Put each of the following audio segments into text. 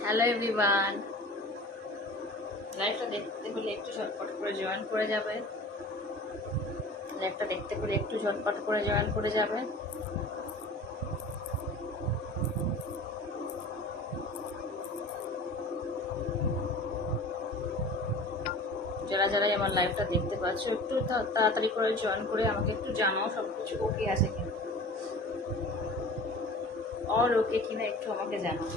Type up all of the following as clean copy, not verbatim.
Hello everyone, লাইভটা দেখতে হলে একটু ঝটপট করে জয়েন করে যাবে। লাইভটা দেখতে হলে একটু ঝটপট করে জয়েন করে যাবে। যারা যারাই আমার লাইভটা দেখতে পাচ্ছ একটু তাড়াতাড়ি করে জয়েন করে আমাকে একটু জানাও সবকিছু ওকে আছে কিনা, অল ওকে কিনা একটু আমাকে জানাও।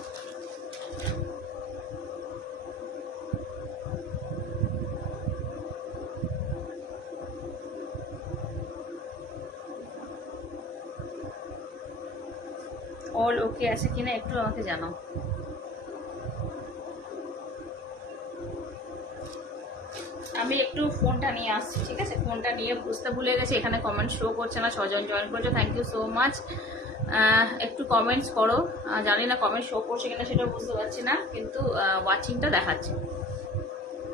অল ওকে আছে কিনা একটু আমাকে জানাও। আমি একটু ফোনটা নিয়ে আসছি, ঠিক আছে? ফোনটা নিয়ে বুঝতে ভুলে গেছি, এখানে কমেন্ট শো করছে না। 6 জন জয়েন করেছো, থ্যাংক ইউ সো মাচ। একটু কমেন্টস করো। জানি না কমেন্ট শো করছে কিনা সেটা বুঝতে পারছি না, কিন্তু ওয়াচিংটা দেখাচ্ছে।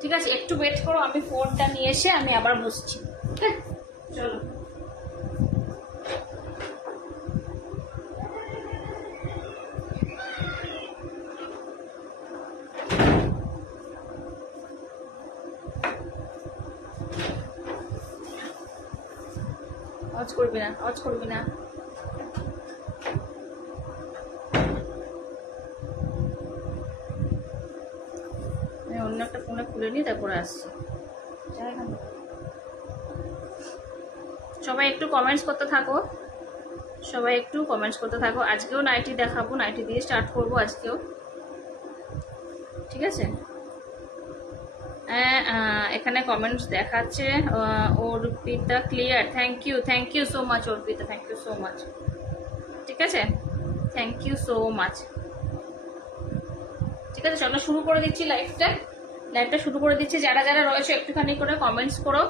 ঠিক আছে, একটু ওয়েট করো, আমি ফোনটা নিয়ে এসে আমি আবার বসছি। ঠিক আছে, চলো। আওয়াজ করবি না, আওয়াজ করবি না। আমি অন্য একটা ফোনে খুলে নিই, তারপরে আসছি। সবাই একটু কমেন্টস করতে থাকো, সবাই একটু কমেন্টস করতে থাকো। আজকেও নাইটি দেখাবো, নাইটি দিয়ে স্টার্ট করবো আজকেও, ঠিক আছে? এখানে কমেন্টস দেখাচ্ছে Arpita clear, thank you so much Arpita, thank you so much. ঠিক আছে, থ্যাংক ইউ সো মাচ। ঠিক আছে, চলো শুরু করে দিচ্ছি লাইভটা শুরু করে দিচ্ছি। যারা যারা রয়েছে একটুখানি করে কমেন্টস করো,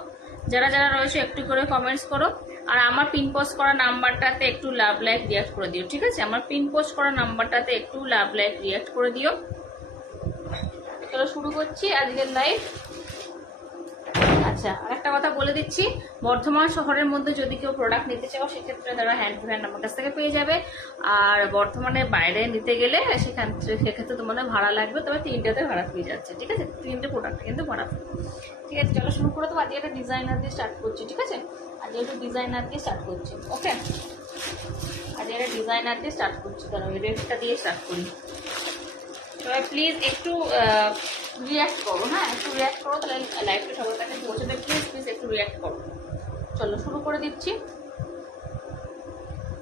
যারা যারা রয়েছে একটু করে কমেন্টস করো। আর আমার পিন পোস্ট করা নাম্বারটাতে একটু লাভ লাইক রিয়াক্ট করে দিও, ঠিক আছে? আমার পিন পোস্ট করা নাম্বারটাতে একটু লাভ লাইক রিয়াক্ট করে দিও। চলো শুরু করছি আজকের লাইভ। আচ্ছা, আরেকটা কথা বলে দিচ্ছি, বর্ধমান শহরের মধ্যে যদি কেউ প্রোডাক্ট নিতে চাও সেক্ষেত্রে তারা হ্যান্ড টু হ্যান্ড আমার কাছ থেকে পেয়ে যাবে। আর বর্ধমানের বাইরে নিতে গেলে সেক্ষেত্রে তোমাদের ভাড়া লাগবে, তবে 3টেতে ভাড়া পেয়ে যাচ্ছে, ঠিক আছে? 3টে প্রোডাক্ট কিন্তু ভাড়া। ঠিক আছে, চলো শুরু করে তো। আজকে একটা ডিজাইনার দিয়ে স্টার্ট করছি, ঠিক আছে? আজকে একটা ডিজাইনার দিয়ে স্টার্ট করছি, ওকে? আজকে একটা ডিজাইনার দিয়ে স্টার্ট করছি, কারণ রেটটা দিয়ে স্টার্ট করি। সবাই প্লিজ একটু রিয়াক্ট করো, হ্যাঁ? একটু রিয়াক্ট করো, তাহলে লাইভটা সবার কাছে পৌঁছবে। প্লিজ একটু রিয়াক্ট করো। চলো শুরু করে দিচ্ছি।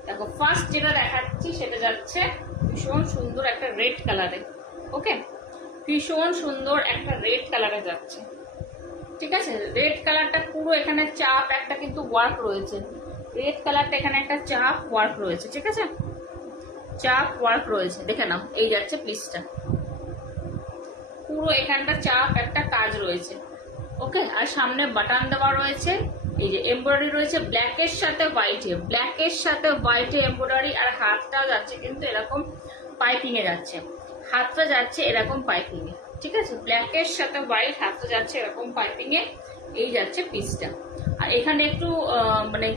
দেখো, ফার্স্ট যেটা দেখাচ্ছি সেটা যাচ্ছে ভীষণ সুন্দর একটা রেড কালারে, ওকে? ভীষণ সুন্দর একটা রেড কালারে যাচ্ছে, ঠিক আছে? রেড কালারটা পুরো এখানে চাপ একটা কিন্তু ওয়ার্ক রয়েছে। রেড কালারটা এখানে একটা চাপ ওয়ার্ক রয়েছে, ঠিক আছে? চাপ ওয়ার্ক রয়েছে, দেখে নাও। এই যাচ্ছে পিসটা, পুরো এখানটা চাপ একটা কাজ রয়েছে, ওকে? আর সামনে বাটন দেওয়া রয়েছে, এই যে এমব্রয়ডারি রয়েছে ব্ল্যাকের সাথে হোয়াইটে এমব্রয়ডারি। আর হাতটাও যাচ্ছে কিন্তু এরকম পাইপিং এ যাচ্ছে, হাতটা যাচ্ছে এরকম পাইপিং এ, ঠিক আছে? ব্ল্যাকের সাথে হোয়াইট, হাতটা যাচ্ছে এরকম পাইপিং এ। এই যাচ্ছে পিসটা। আর এখানে একটু মানে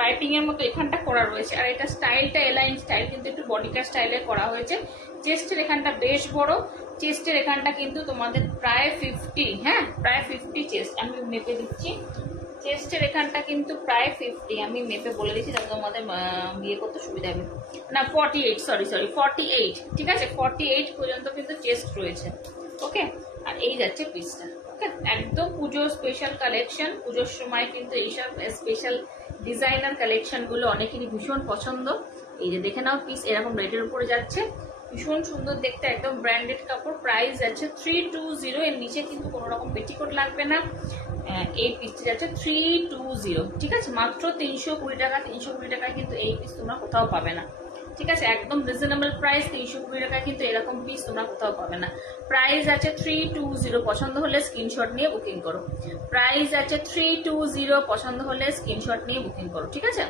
পাইপিং এর মতো এখানটা করা রয়েছে। আর এটা স্টাইলটা এলাইন স্টাইল, কিন্তু একটু বডিকা স্টাইলে করা হয়েছে। চেস্টের এখানটা বেশ বড়, চেস্টের এখানটা কিন্তু তোমাদের প্রায় 50, হ্যাঁ প্রায় 50 চেস্ট। আমি মেপে দিচ্ছি, চেস্টের এখানটা কিন্তু প্রায় 50, আমি মেপে বলে দিচ্ছি তাহলে তোমাদের বিয়ে করতে সুবিধা হবে। না 48, সরি 48, ঠিক আছে? 48 পর্যন্ত কিন্তু চেস্ট রয়েছে, ওকে? আর এই যাচ্ছে পিসটা, ওকে? একদম পুজোর স্পেশাল কালেকশন। পুজোর সময় কিন্তু এইসব স্পেশাল ডিজাইনার কালেকশন গুলো অনেকেরই ভীষণ পছন্দ। এই যে দেখে নাও, পিস এরকম রেডের উপরে যাচ্ছে, ভীষণ সুন্দর দেখতে, একদম ব্র্যান্ডেড কাপড়। প্রাইস যাচ্ছে 320। এর নিচে কিন্তু কোনো রকম পেটিকোট লাগবে না। এই পিসটি যাচ্ছে 320, ঠিক আছে? মাত্র 320 টাকা। 320 টাকায় কিন্তু এই পিস তোমরা কোথাও পাবে না, ঠিক আছে? একদম রিজনেবল প্রাইস। 320 টাকায় কিন্তু এরকম পিস তোমরা কোথাও পাবে না। প্রাইস আছে 320। পছন্দ হলে স্ক্রিনশট নিয়ে বুকিং করো। প্রাইস আছে 320, পছন্দ হলে স্ক্রিনশট নিয়ে বুকিং করো, ঠিক আছে?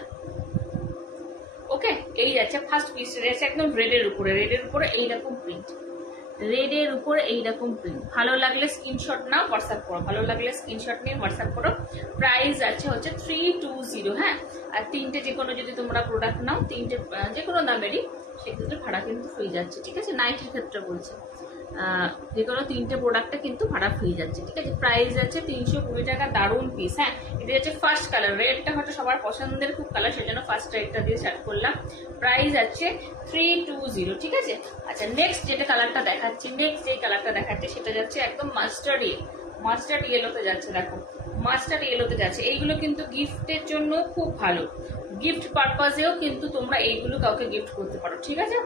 ওকে, এই যাচ্ছে ফার্স্ট পিস, রয়েছে একদম রেডের উপরে এইরকম প্রিন্ট, রেডের উপরে এইরকম প্রিন্ট। ভালো লাগলে স্ক্রিনশট নাও, হোয়াটসঅ্যাপ করো। ভালো লাগলে স্ক্রিনশট নিয়ে হোয়াটসঅ্যাপ করো। প্রাইস আছে হচ্ছে 320, হ্যাঁ? আর 3টে যে কোনো যদি তোমরা প্রোডাক্ট নাও, 3টে যে কোনো দামেরই, সেক্ষেত্রে ভাড়া কিন্তু হয়ে যাচ্ছে, ঠিক আছে? নাইটির ক্ষেত্রে বলছি, যে কোনো 3টে প্রোডাক্টে কিন্তু ভাড়া ফ্রি যাচ্ছে, ঠিক আছে। প্রাইস আছে 320 টাকা, দারুণ পিস। হ্যাঁ, এটা হচ্ছে ফার্স্ট কালার, রেডটা হয়তো সবার পছন্দের খুব কালার, সেজন্য ফার্স্ট রেডটা দিয়ে স্টার্ট করলাম। প্রাইস আছে 320, ঠিক আছে। আচ্ছা, নেক্সট যেটা কালারটা দেখাচ্ছি, নেক্সট যে কালারটা দেখাচ্ছে সেটা যাচ্ছে একদম মাস্টার্ড ইয়েলোতে যাচ্ছে। দেখো, মাস্টার্ড ইয়েলোতে যাচ্ছে। এইগুলো কিন্তু গিফটের জন্য খুব ভালো, গিফট পারপাসেও কিন্তু তোমরা এইগুলো কাউকে গিফট করতে পারো, ঠিক আছে।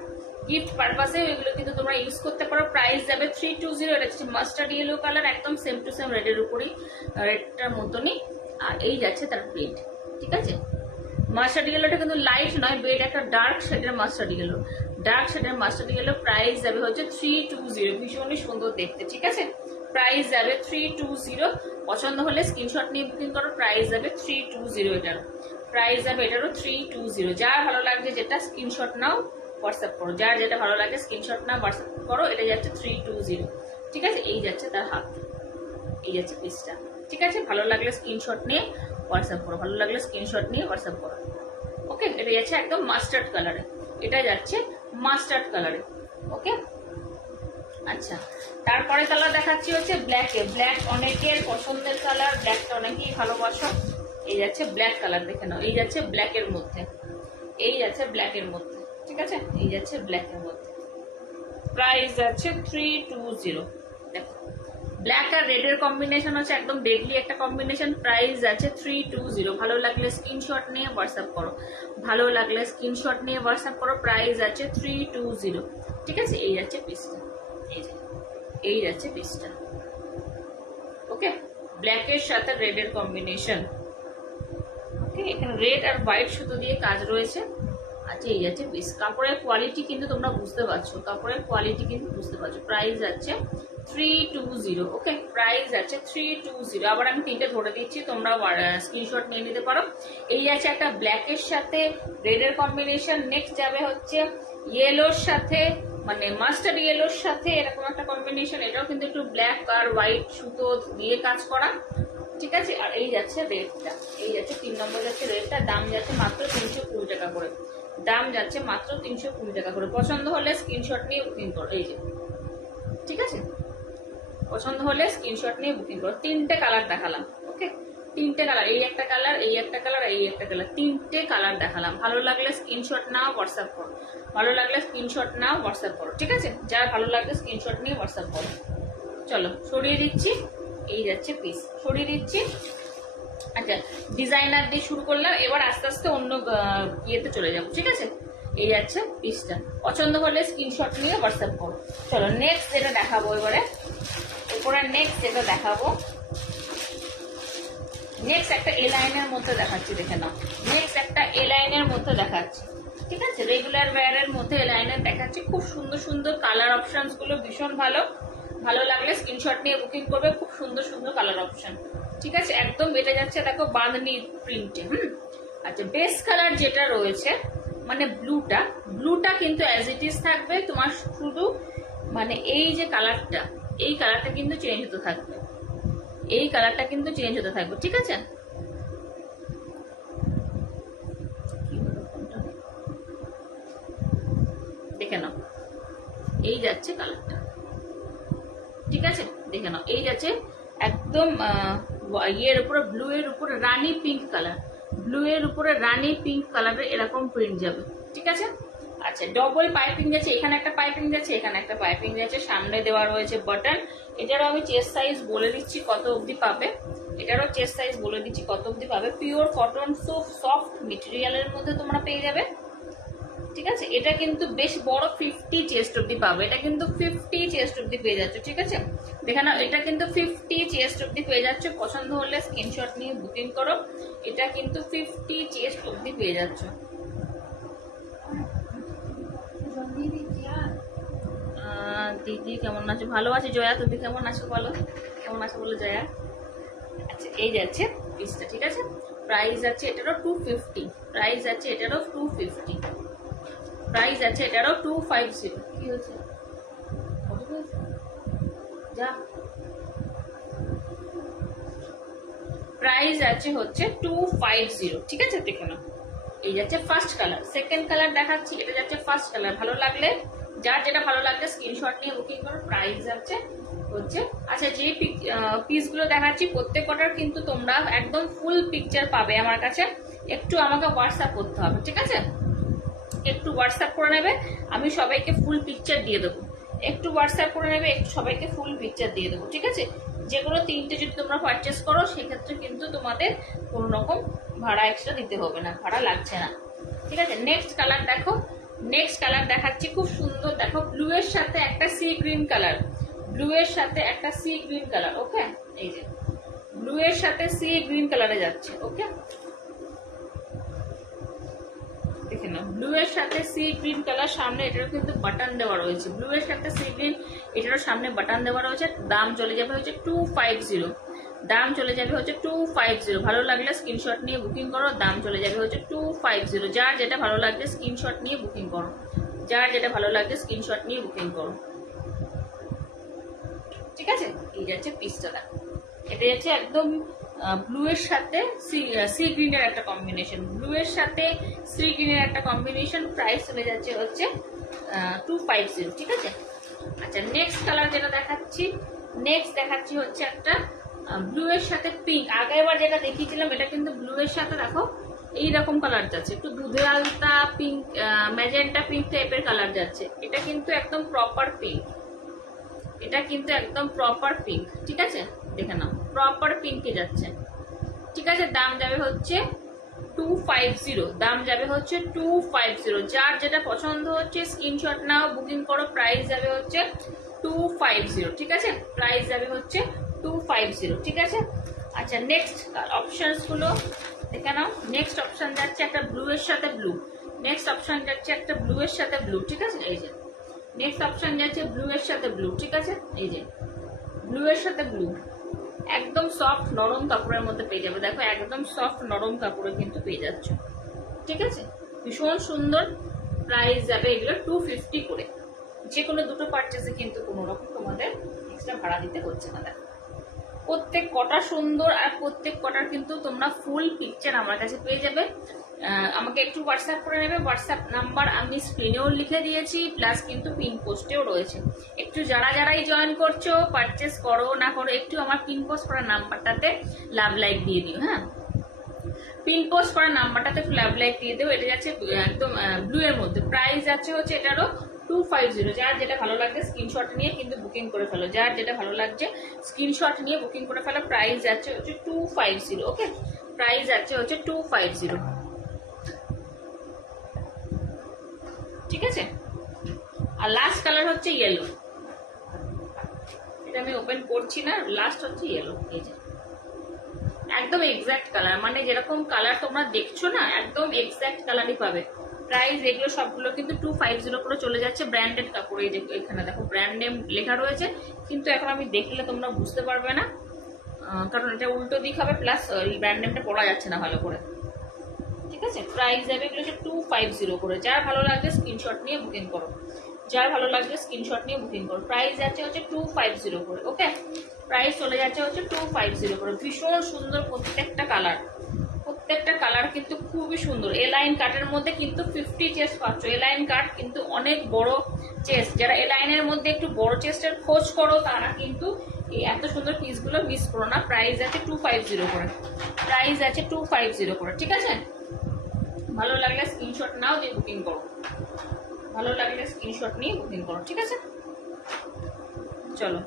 গিফট পারপাসে এগুলো কিন্তু তোমরা ইউজ করতে পারো। প্রাইস যাবে 320। এটা হচ্ছে মাস্টার্ড ইয়েলো কালার, একদম সেম টু সেম রেডের উপরই, রেডটার মতনই। আর এই যাচ্ছে তার বেড, ঠিক আছে। মাস্টার্ড ইয়েলোটা কিন্তু লাইট নয়, বেড একটা ডার্ক শেডের মাস্টার্ড ইয়েলো, প্রাইস যাবে হচ্ছে 320। ভীষণই সুন্দর দেখতে, ঠিক আছে। প্রাইস যাবে 320। পছন্দ হলে স্ক্রিনশট নিয়ে বুকিং করো। প্রাইস যাবে 320, এটারও প্রাইস যাবে, এটারও 320। যার ভালো লাগছে যেটা স্ক্রিনশট নাও, হোয়াটসঅ্যাপ করো। যার যেটা ভালো লাগে স্ক্রিনশট নাও, হোয়াটসঅ্যাপ করো। এটা যাচ্ছে 320, ঠিক আছে। এই যাচ্ছে তার হাত, এই যাচ্ছে পিসটা, ঠিক আছে। ভালো লাগলে স্ক্রিনশট নিয়ে হোয়াটসঅ্যাপ করো, ওকে। এটা যাচ্ছে একদম মাস্টার্ড কালারে, এটা যাচ্ছে মাস্টার্ড কালারে, ওকে। আচ্ছা, তারপরে কালার দেখাচ্ছি হচ্ছে ব্ল্যাকে। ব্ল্যাক অনেকের পছন্দের কালার, ব্ল্যাকটা অনেকেই ভালোবাসো। এই যাচ্ছে ব্ল্যাক কালার, দেখে নাও। এই যাচ্ছে ব্ল্যাকের মধ্যে, ঠিক আছে। এই যাচ্ছে ব্ল্যাকের মধ্যে, প্রাইস যাচ্ছে 320। দেখো, ব্ল্যাক আর রেড এর কম্বিনেশন হচ্ছে একদম ডেডলি একটা কম্বিনেশন। প্রাইস যাচ্ছে 320। ভালো লাগলে স্ক্রিনশট নিয়ে হোয়াটসঅ্যাপ করো, প্রাইস আছে 320, ঠিক আছে। এই যাচ্ছে পিসটা, এই যাচ্ছে পিসটা, ওকে। ব্ল্যাকের সাথে রেড এর কম্বিনেশন, ওকে। এখানে রেড আর হোয়াইট সুতো দিয়ে কাজ রয়েছে। আচ্ছা, এই যাচ্ছে পিস। কাপড়ের কোয়ালিটি কিন্তু তোমরা বুঝতে পারছো, প্রাইস যাচ্ছে 320, ওকে। প্রাইস আছে 320। আবার আমি 3টে ধরে দিচ্ছি, তোমরা স্ক্রিনশট নিয়ে নিতে পারো। এই আছে একটা ব্ল্যাকের সাথে রেড এর কম্বিনেশন। নেক্সট যাবে হচ্ছে ইয়েলোর সাথে, মানে মাস্টার্ড ইয়েলোর সাথে এরকম একটা কম্বিনেশন। এটাও কিন্তু একটু ব্ল্যাক আর হোয়াইট সুতো দিয়ে কাজ করা, ঠিক আছে। আর এই যাচ্ছে রেডটা, এই যাচ্ছে 3 নম্বর যাচ্ছে রেডটা। দাম যাচ্ছে মাত্র 320 টাকা করে, পছন্দ হলে স্ক্রিনশট নিয়ে বুকিং করো, এই যে, ঠিক আছে। পছন্দ হলে স্ক্রিনশট নিয়ে বুকিং করো। 3টে কালার দেখালাম, ওকে। 3টে কালার, এই একটা কালার, এই একটা কালার, এই একটা কালার, 3টে কালার দেখালাম। ভালো লাগলে স্ক্রিনশট নাও, হোয়াটসঅ্যাপ করো, ঠিক আছে। যার ভালো লাগলে স্ক্রিনশট নিয়ে হোয়াটসঅ্যাপ করো। চলো, সরিয়ে দিচ্ছি। এই যাচ্ছে পিস, সরিয়ে দিচ্ছি। আচ্ছা, ডিজাইনার দিয়ে শুরু করলাম, এবার আস্তে আস্তে অন্য ইয়েতে চলে যাবো, ঠিক আছে। এই যাচ্ছে পিসটা, পছন্দ হলে স্ক্রিনশট নিয়ে হোয়াটসঅ্যাপ করো। চলো, নেক্সট যেটা দেখাবো, নেক্সট একটা এ লাইনের মধ্যে দেখাচ্ছি, দেখে নাও। ঠিক আছে। রেগুলার ওয়্যারের মধ্যে এ লাইনের দেখাচ্ছি। খুব সুন্দর সুন্দর কালার অপশনস গুলো, ভীষণ ভালো লাগলে স্ক্রিনশট নিয়ে বুকিং করবে। খুব সুন্দর সুন্দর কালার অপশন, ঠিক আছে। একদম বেটে যাচ্ছে, দেখো, বাঁধনি প্রিন্টে। আচ্ছা, বেস কালার যেটা রয়েছে, মানে ব্লুটা কিন্তু অ্যাজ ইট ইজ থাকবে তোমার। শুধু মানে এই যে কালারটা, এই কালারটা কিন্তু চেঞ্জ হতে থাকবে, ঠিক আছে। দেখে নাও, এই যাচ্ছে কালারটা, ঠিক আছে। দেখে নাও, এই যাচ্ছে একদম ইয়ের উপরে, ব্লু এর উপরে রানী পিঙ্ক কালারের এরকম প্রিন্ট যাবে, ঠিক আছে। আচ্ছা, ডবল পাইপিং যাচ্ছে, এখানে একটা পাইপিং যাচ্ছে, এখানে একটা পাইপিং যাচ্ছে। সামনে দেওয়া রয়েছে বাটন। এটারও আমি চেস্ট সাইজ বলে দিচ্ছি কত অবধি পাবে। পিওর কটন সফট মেটেরিয়ালের মধ্যে তোমরা পেয়ে যাবে, ঠিক আছে। এটা কিন্তু বেশ বড় 50 চেস্ট অব্দি পাবে, এটা কিন্তু 50 চেস্ট অব্দি পেয়ে যাচ্ছে, ঠিক আছে। দেখে নাও, এটা কিন্তু 50 চেস্ট অব্দি পেয়ে যাচ্ছে। পছন্দ হলে স্ক্রিনশট নিয়ে বুকিং করো। এটা কিন্তু 50 চেস্ট অব্দি পেয়ে যাচ্ছে। দিদি কেমন আছো? ভালো আছে। জয়া, তুমি কেমন আছো বলো, জয়া। আচ্ছা, এই যাচ্ছে পিসটা, ঠিক আছে। প্রাইস আছে এটারও 250, প্রাইস আছে এটারও 250, কি হচ্ছে যা। প্রাইস আছে হচ্ছে 250, ঠিক আছে। দেখে নাও, এই যাচ্ছে ফার্স্ট কালার। সেকেন্ড কালার দেখাচ্ছি, এটা যাচ্ছে ফার্স্ট কালার। ভালো লাগলে যার যেটা ভালো লাগবে স্ক্রিনশট নিয়ে বুকিং করো। প্রাইস যাচ্ছে হচ্ছে, আচ্ছা যে পিসগুলো দেখাচ্ছি প্রত্যেক কটার কিন্তু তোমরা একদম ফুল পিকচার পাবে আমার কাছে। একটু আমাকে হোয়াটসঅ্যাপ করতে হবে, ঠিক আছে? একটু হোয়াটসঅ্যাপ করে নেবে, আমি সবাইকে ফুল পিকচার দিয়ে দেবো। একটু হোয়াটসঅ্যাপ করে নেবে, একটু সবাইকে ফুল পিকচার দিয়ে দেবো, ঠিক আছে? যে কোনো 3টে যদি তোমরা পারচেস করো সেক্ষেত্রে কিন্তু তোমাদের কোনো রকম ভাড়া এক্সট্রা দিতে হবে না, ভাড়া লাগছে না, ঠিক আছে? নেক্সট কালার দেখো, নেক্সট কালার দেখাচ্ছি খুব সুন্দর। দেখো ব্লু এর সাথে একটা সি গ্রিন কালার, ব্লু এর সাথে একটা সি গ্রিন কালার। ওকে, এই যে ব্লু এর সাথে সি গ্রিন কালারে যাচ্ছে। ওকে, দেখে নাও, ব্লু এর সাথে সি গ্রিন কালার, সামনে এটারও কিন্তু বাটন দেওয়া রয়েছে। ব্লু এর সাথে সি গ্রিন, এটারও সামনে বাটন দেওয়া রয়েছে। দাম চলে যাবে হচ্ছে 250, দাম চলে যাবে হচ্ছে 250। ভালো লাগলে স্ক্রিনশট নিয়ে বুকিং করো, দাম চলে যাবে হচ্ছে 250। যার যেটা ভালো লাগবে স্ক্রিনশট নিয়ে বুকিং করো, যার যেটা ভালো লাগবে স্ক্রিনশট নিয়ে বুকিং করো, ঠিক আছে? এই যাচ্ছে পিসটা, দেখো এটা যাচ্ছে একদম ব্লু এর সাথে সি গ্রিনের একটা কম্বিনেশন, ব্লু এর সাথে সি গ্রিনের একটা কম্বিনেশন। প্রাইস চলে যাচ্ছে হচ্ছে 250, ঠিক আছে? আচ্ছা নেক্সট কালার যেটা দেখাচ্ছি, নেক্সট দেখাচ্ছি হচ্ছে একটা ব্লু এর সাথে পিঙ্ক। আগেরবার যেটা দেখিয়েছিলাম এটা কিন্তু ব্লু এর সাথে দেখো এইরকম কালার যাচ্ছে, একটু দুধে আলতা পিঙ্ক, ম্যাজেন্টা পিঙ্ক টাইপের কালার যাচ্ছে। এটা কিন্তু একদম প্রপার পিঙ্ক, এটা কিন্তু একদম প্রপার পিঙ্ক, ঠিক আছে? দেখে নাও প্রপার পিঙ্কে যাচ্ছে, ঠিক আছে? দাম যাবে হচ্ছে 250, দাম যাবে হচ্ছে 250। যার যেটা পছন্দ হচ্ছে স্ক্রিনশট নাও, বুকিং করো। প্রাইস যাবে হচ্ছে 250, ঠিক আছে? প্রাইস যাবে হচ্ছে 250, ঠিক আছে? আচ্ছা নেক্সট অপশনস গুলো দেখে নাও। নেক্সট অপশন যাচ্ছে একটা ব্লু এর সাথে ব্লু, নেক্সট অপশন যাচ্ছে একটা ব্লু এর সাথে ব্লু, ঠিক আছে? এই যে নেক্সট অপশন যাচ্ছে ব্লু এর সাথে ব্লু, ঠিক আছে? এই যে ব্লু এর সাথে ব্লু, একদম সফট নরম কাপড়ের মধ্যে পেয়ে যাবে। দেখো একদম সফট নরম কাপড়ে কিন্তু পেয়ে যাচ্ছ, ঠিক আছে? ভীষণ সুন্দর। প্রাইস যাবে এগুলো 250 করে। যে কোনো দুটো পারচেসে কিন্তু কোনো রকম তোমাদের এক্সট্রা ভাড়া দিতে হচ্ছে না। দেখো প্রত্যেক কটা সুন্দর, আর প্রত্যেক কটার কিন্তু তোমরা ফুল পিকচার আমার কাছে পেয়ে যাবে। আমাকে একটু হোয়াটসঅ্যাপ করে নেবে, হোয়াটসঅ্যাপ নাম্বার আমি স্ক্রিনেও লিখে দিয়েছি, প্লাস কিন্তু পিন পোস্টেও রয়েছে। একটু যারাই জয়েন করছো, পারচেস করো না করো, একটু আমার পিন পোস্ট করার নাম্বারটাতে লাভ লাইক দিয়ে দিও। হ্যাঁ, পিন পোস্ট করার নাম্বারটাতে একটু লাভ লাইক দিয়ে দেবো। এটা যাচ্ছে একদম ব্লু এর মধ্যে। প্রাইস যাচ্ছে হচ্ছে এটারও 250। যার যেটা ভালো লাগছে স্ক্রিনশট নিয়ে কিন্তু বুকিং করে ফেলো, যার যেটা ভালো লাগছে স্ক্রিনশট নিয়ে বুকিং করে ফেলো। প্রাইস যাচ্ছে হচ্ছে 250। ওকে, প্রাইস যাচ্ছে হচ্ছে 250, ঠিক আছে? আর লাস্ট কালার হচ্ছে ইয়েলো, এটা আমি ওপেন করছি না, লাস্ট হচ্ছে ইয়েলো। এই যে একদম এক্সাক্ট কালার, মানে যেরকম কালার তোমরা দেখছো না একদম এক্সাক্ট কালারই পাবে। প্রাইস এগুলো সবগুলো কিন্তু 250 করে চলে যাচ্ছে। ব্র্যান্ডেড কাপড়, এই যে এখানে দেখো ব্র্যান্ড নেম লেখা রয়েছে, কিন্তু এখন আমি দেখলে তোমরা বুঝতে পারবে না, কারণ এটা উল্টো দিক হবে, প্লাস ব্র্যান্ড নেমটা পড়া যাচ্ছে না ভালো করে, ঠিক আছে? প্রাইস যাবে এগুলো হচ্ছে 250 করে। যার ভালো লাগবে স্ক্রিনশট নিয়ে বুকিং করো, যার ভালো লাগবে স্ক্রিনশট নিয়ে বুকিং করো। প্রাইস যাচ্ছে হচ্ছে 250 করে। ওকে, প্রাইস চলে যাচ্ছে হচ্ছে 250 করে। ভীষণ সুন্দর প্রত্যেকটা কালার, প্রত্যেকটা কালার কিন্তু খুবই সুন্দর। এ লাইন কাটের মধ্যে কিন্তু 50 চেস্ট পাচ্ছ। এ লাইন কাট কিন্তু অনেক বড় চেস্ট, যারা এ লাইনের মধ্যে একটু বড় চেস্টের খোঁজ করো তারা কিন্তু এই এত সুন্দর পিসগুলো মিস করো না। প্রাইস আছে 250 করে, প্রাইস আছে 250 করে, ঠিক আছে? ভালো লাগলে স্ক্রিনশট নাও, দিয়ে বুকিং করো। ভালো লাগলে স্ক্রিনশট নিয়ে বুকিং করো, ঠিক আছে? চলো,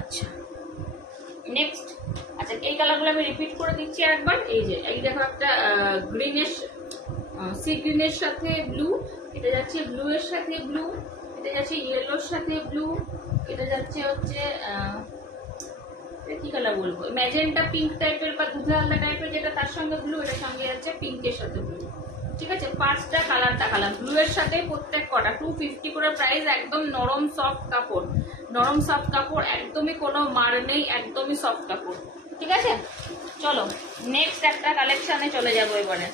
আচ্ছা নেক্সট। আচ্ছা এই কালারগুলো আমি রিপিট করে দিচ্ছি আরেকবার। এই যে এই দেখো একটা গ্রিনের, সি গ্রিনের সাথে ব্লু, এটা যাচ্ছে ব্লু এর সাথে ব্লু, এটা যাচ্ছে ইয়েলোর সাথে ব্লু, এটা যাচ্ছে হচ্ছে কি কালার বলবো, ম্যাজেন্টা পিঙ্ক টাইপের বা দুধে আলদা টাইপের, যেটা তার সঙ্গে ব্লু, এটার সঙ্গে যাচ্ছে পিঙ্কের সাথে ব্লু, ঠিক আছে? 5টা কালার দেখালাম ব্লু এর সাথে। প্রত্যেক কটা 250 করে প্রাইস। একদম নরম সফট কাপড়, নরম সফট কাপড়, একদমই কোনো মার নেই, একদমই সফট কাপড়, ঠিক আছে? চলো নেক্সট একটা কালেকশনে চলে যাবো এবারে।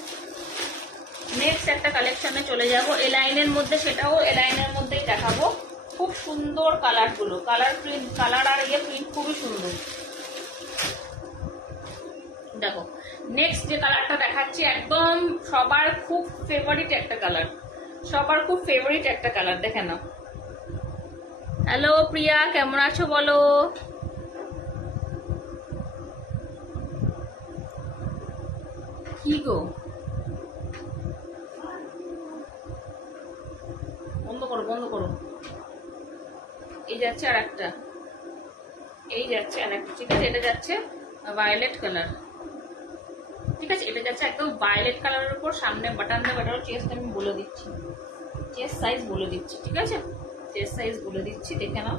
নেক্সট একটা কালেকশনে চলে যাব এ লাইনের মধ্যে, সেটাও এ লাইনের মধ্যেই দেখাবো। খুব সুন্দর কালারগুলো, কালার প্রিন্ট, কালার আর ইয়ে প্রিন্ট খুবই সুন্দর। দেখো নেক্সট যে কালারটা দেখাচ্ছি একদম সবার খুব ফেভারিট একটা কালার, সবার খুব ফেভারিট একটা কালার, দেখে নাও। হ্যালো প্রিয়া, কেমন আছো বলো? কি গো, বন্ধ করো বন্ধ করো। এই যাচ্ছে আর একটা, এই যাচ্ছে আর একটা, ঠিক আছে? এটা যাচ্ছে ভায়োলেট কালার, ঠিক আছে? এটা যাচ্ছে একদম ভায়োলেট কালারের উপর, সামনে বাটন দেওয়া, বাটন চেস্ট আমি বলে দিচ্ছি, চেস্ট সাইজ বলে দিচ্ছি, ঠিক আছে? চেস্ট সাইজ বলে দিচ্ছি, দেখে নাও।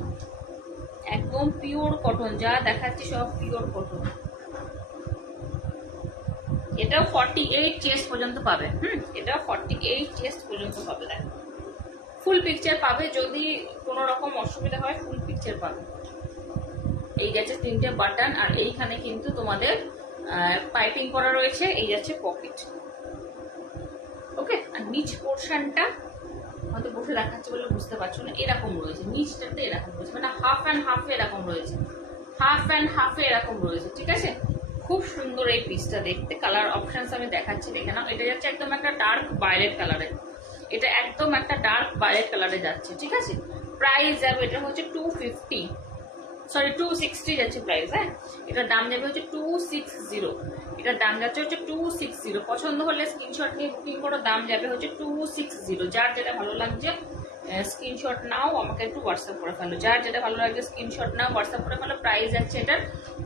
একদম পিওর কটন, যা দেখাচ্ছি সব পিওর কটন। এটাও 48 চেস্ট পর্যন্ত পাবে। এটাও 48 চেস্ট পর্যন্ত পাবে। দেখো ফুল পিকচার পাবে, যদি কোনো রকম অসুবিধা হয় ফুল পিকচার পাবে। এই গেছে 3টে বাটন, আর এইখানে কিন্তু তোমাদের পাইপিং করা রয়েছে। এই যাচ্ছে পকেট, ওকে? আর নিচ পোর্শনটা হয়তো বসে দেখাচ্ছে বলে বুঝতে পারছো না, এরকম রয়েছে নিচটাতে, এরকম রয়েছে, মানে হাফ অ্যান্ড হাফে এরকম রয়েছে, হাফ অ্যান্ড হাফে এরকম রয়েছে, ঠিক আছে? খুব সুন্দর এই পিসটা দেখতে। কালার অপশনস আমি দেখাচ্ছি, দেখে নাও। এটা যাচ্ছে একদম একটা ডার্ক ভায়োলেট কালারে, এটা একদম একটা ডার্ক ভায়োলেট কালারে যাচ্ছে, ঠিক আছে? প্রাইস যাবে, এটা হচ্ছে 250, সরি 260 যাচ্ছে প্রাইস। হ্যাঁ, এটার দাম যাবে হচ্ছে 260, এটার দাম যাচ্ছে হচ্ছে 260। পছন্দ হলে স্ক্রিনশট নিয়ে বুকিং করো, দাম যাবে হচ্ছে 260। যার যেটা ভালো লাগছে স্ক্রিনশট নাও, আমাকে একটু হোয়াটসঅ্যাপ করে ফেলো। যার যেটা ভালো লাগছে স্ক্রিনশট নাও, হোয়াটসঅ্যাপ করে ফেলো। প্রাইস যাচ্ছে এটার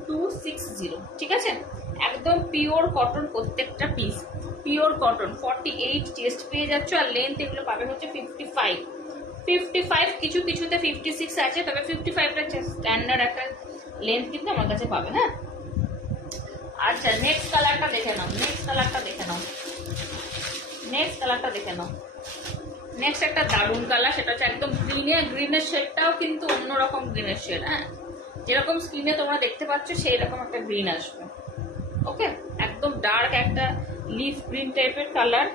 260, ঠিক আছে? একদম পিওর কটন প্রত্যেকটা পিস, পিওর কটন। 48 চেস্ট পেয়ে যাচ্ছ, আর লেন্থ এগুলো পাবে হচ্ছে 55, কিছু কিছুতে 56 আছে, তবে 55টা স্ট্যান্ডার্ড একটা লেন্থ কিন্তু আমার কাছে পাবে। হ্যাঁ, আচ্ছা নেক্সট কালারটা দেখে নাও, নেক্সট কালারটা দেখে নাও, নেক্সট কালারটা দেখে নাও। নেক্সট একটা দারুন কালার, সেটা হচ্ছে একদম গ্রিনের শেডটাও কিন্তু অন্যরকম গ্রিনের শেড। হ্যাঁ, যেরকম স্ক্রিনে তোমরা দেখতে পাচ্ছ সেই রকম একটা গ্রিন আসবে, ওকে? একদম ডার্ক একটা লিফ গ্রিন টাইপের কালার,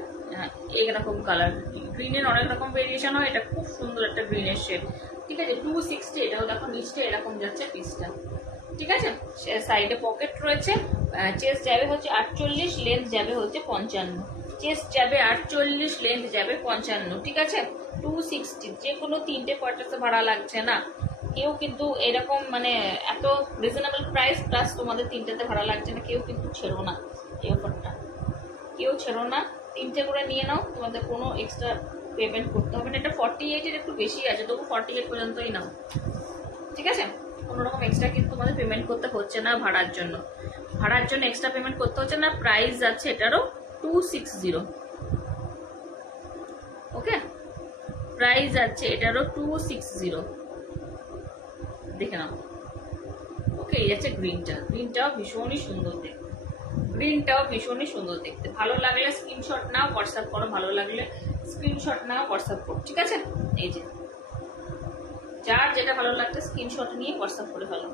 এইরকম কালার। গ্রিনের অনেক রকম ভেরিয়েশন হয়, এটা খুব সুন্দর একটা গ্রিনের শেড, ঠিক আছে? 260, এটাও দেখো নিচটা এরকম যাচ্ছে পিসটা, ঠিক আছে? সাইডে পকেট রয়েছে, চেস্ট যাবে হচ্ছে 48, লেন্থ যাবে হচ্ছে 55, চেস্ট যাবে 48, লেন্থ যাবে 55, ঠিক আছে? 260, যে কোনো 3টে কোয়ার্টারতে ভাড়া লাগছে না, কেউ কিন্তু এরকম মানে এত রিজনেবল প্রাইস প্লাস তোমাদের 3টাতে ভাড়া লাগছে না, কেউ কিন্তু ছেড়ো না এই অফারটা, কেউ ছেড়ো না। 3টে করে নিয়ে নাও, তোমাদের কোনো এক্সট্রা পেমেন্ট করতে হবে না। এটা 48-এর একটু বেশি আছে, তবু 48 পর্যন্তই নাও, ঠিক আছে? কোনো রকম এক্সট্রা কিন্তু তোমাদের পেমেন্ট করতে হচ্ছে না ভাড়ার জন্য, ভাড়ার জন্য এক্সট্রা পেমেন্ট করতে হচ্ছে না। প্রাইস যাচ্ছে এটারও 260, ওকে? প্রাইস যাচ্ছে এটারও 260, দেখে নাও, ওকে? এই যাচ্ছে গ্রিনটা, গ্রিনটাও ভীষণই সুন্দর দেখতে, গ্রিনটাও ভীষণই সুন্দর দেখতে। ভালো লাগলে স্ক্রিনশট নাও, হোয়াটসঅ্যাপ করো, ভালো লাগলে স্ক্রিনশট নাও, হোয়াটসঅ্যাপ করো, ঠিক আছে? এই যে যার যেটা ভালো লাগছে স্ক্রিনশট নিয়ে হোয়াটসঅ্যাপ করে ফেলো।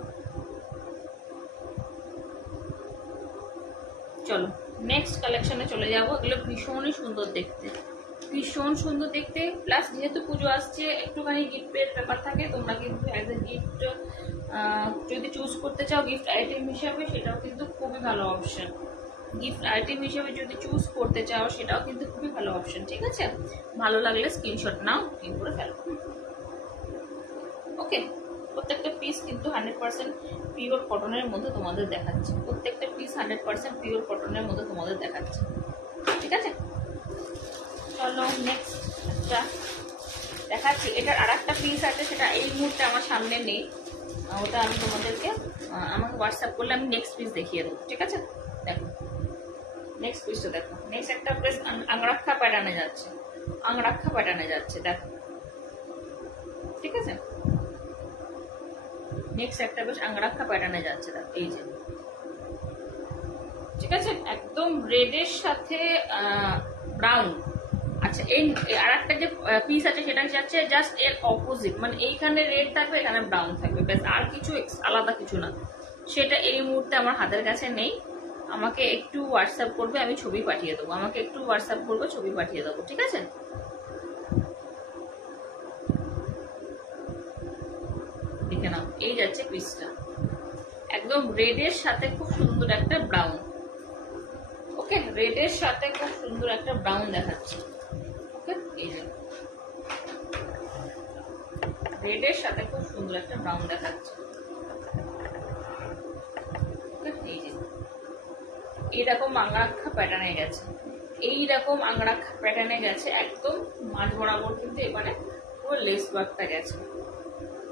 চলো নেক্সট কালেকশনে চলে যাবো। এগুলো ভীষণই সুন্দর দেখতে, ভীষণ সুন্দর দেখতে, প্লাস যেহেতু পুজো আসছে একটুখানি গিফটের ব্যাপার থাকে, তোমরা কিন্তু অ্যাজ এ গিফট যদি চুজ করতে চাও গিফট আইটেম হিসাবে, সেটাও কিন্তু খুবই ভালো অপশন। গিফট আইটেম হিসেবে যদি চুজ করতে চাও সেটাও কিন্তু খুবই ভালো অপশন, ঠিক আছে? ভালো লাগলে স্ক্রিনশট নাও, বুকিং করে ফেলো, ওকে? প্রত্যেকটা পিস কিন্তু 100% পিওর কটনের মধ্যে তোমাদের দেখাচ্ছে, প্রত্যেকটা পিস 100% পিওর কটনের মধ্যে তোমাদের দেখাচ্ছে, ঠিক আছে? চলো নেক্সট একটা দেখাচ্ছি। এটার আর একটা পিস আছে, সেটা এই মুহূর্তে আমার সামনে নেই, ওটা আমি তোমাদেরকে আমাকে হোয়াটসঅ্যাপ করলে আমি নেক্সট পিস দেখিয়ে দেবো, ঠিক আছে? দেখো নেক্সট পিসটা দেখো। নেক্সট একটা পিস আংরাক্ষা প্যাটার্নে যাচ্ছে, আংরাক্ষা প্যাটার্নে যাচ্ছে, দেখো, ঠিক আছে? নেক্সট একটা বেশ আংরাক্ষা প্যাটার্নে যাচ্ছে, দেখো এই যে, ঠিক আছে? একদম রেডের সাথে ব্রাউন। আচ্ছা এই আর একটা যে পিস আছে সেটা যাচ্ছে জাস্ট এর অপোজিট, মানে এইখানে রেড থাকবে, এখানে ব্রাউন থাকবে, ব্যাস, আর কিছু আলাদা কিছু না। সেটা এই মুহূর্তে আমার হাতের কাছে নেই, আমাকে একটু হোয়াটসঅ্যাপ করবে, আমি ছবি পাঠিয়ে দেবো, আমাকে একটু হোয়াটসঅ্যাপ করবে, ছবি পাঠিয়ে দেবো, ঠিক আছে? দেখে নাও, এই যাচ্ছে পিসটা একদম রেডের সাথে খুব সুন্দর একটা ব্রাউন, ওকে, রেডের সাথে খুব সুন্দর একটা ব্রাউন দেখাচ্ছে। ওকে, এই যে রেডের সাথে খুব সুন্দর একটা ব্রাউন দেখাচ্ছে। এই যে এইরকম আংরাক্ষা প্যাটার্নে গেছে, এইরকম আংরাক্ষা প্যাটার্নে গেছে, একদম মাঝ বরাবর কিন্তু এবারে পুরো লেস ওয়ার্কটা গেছে,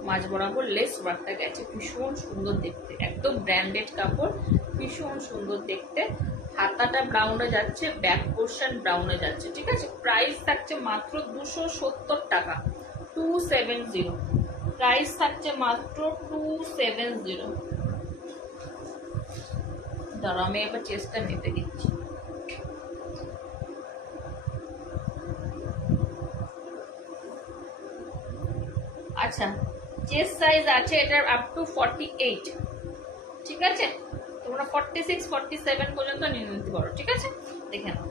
মাঝ বরাবর লেস ওয়ার্কটা গেছে। ভীষণ সুন্দর দেখতে, একদম ব্র্যান্ডেড কাপড়, ভীষণ সুন্দর দেখতে। হাতাটা ব্রাউনে যাচ্ছে, ব্যাক পোর্শন ব্রাউনে যাচ্ছে। ঠিক আছে, প্রাইস থাকছে মাত্র 270 টাকা, 270। প্রাইস থাকছে মাত্র 270। দাঁড়াও আমি এবার চেষ্টা নিতে দিচ্ছি। আচ্ছা, চেস্ট সাইজ আছে এটার আপ টু 48। ঠিক আছে, তোমরা 46 47 পর্যন্ত নিয়ে নিতে পারো। ঠিক আছে, দেখে নাও,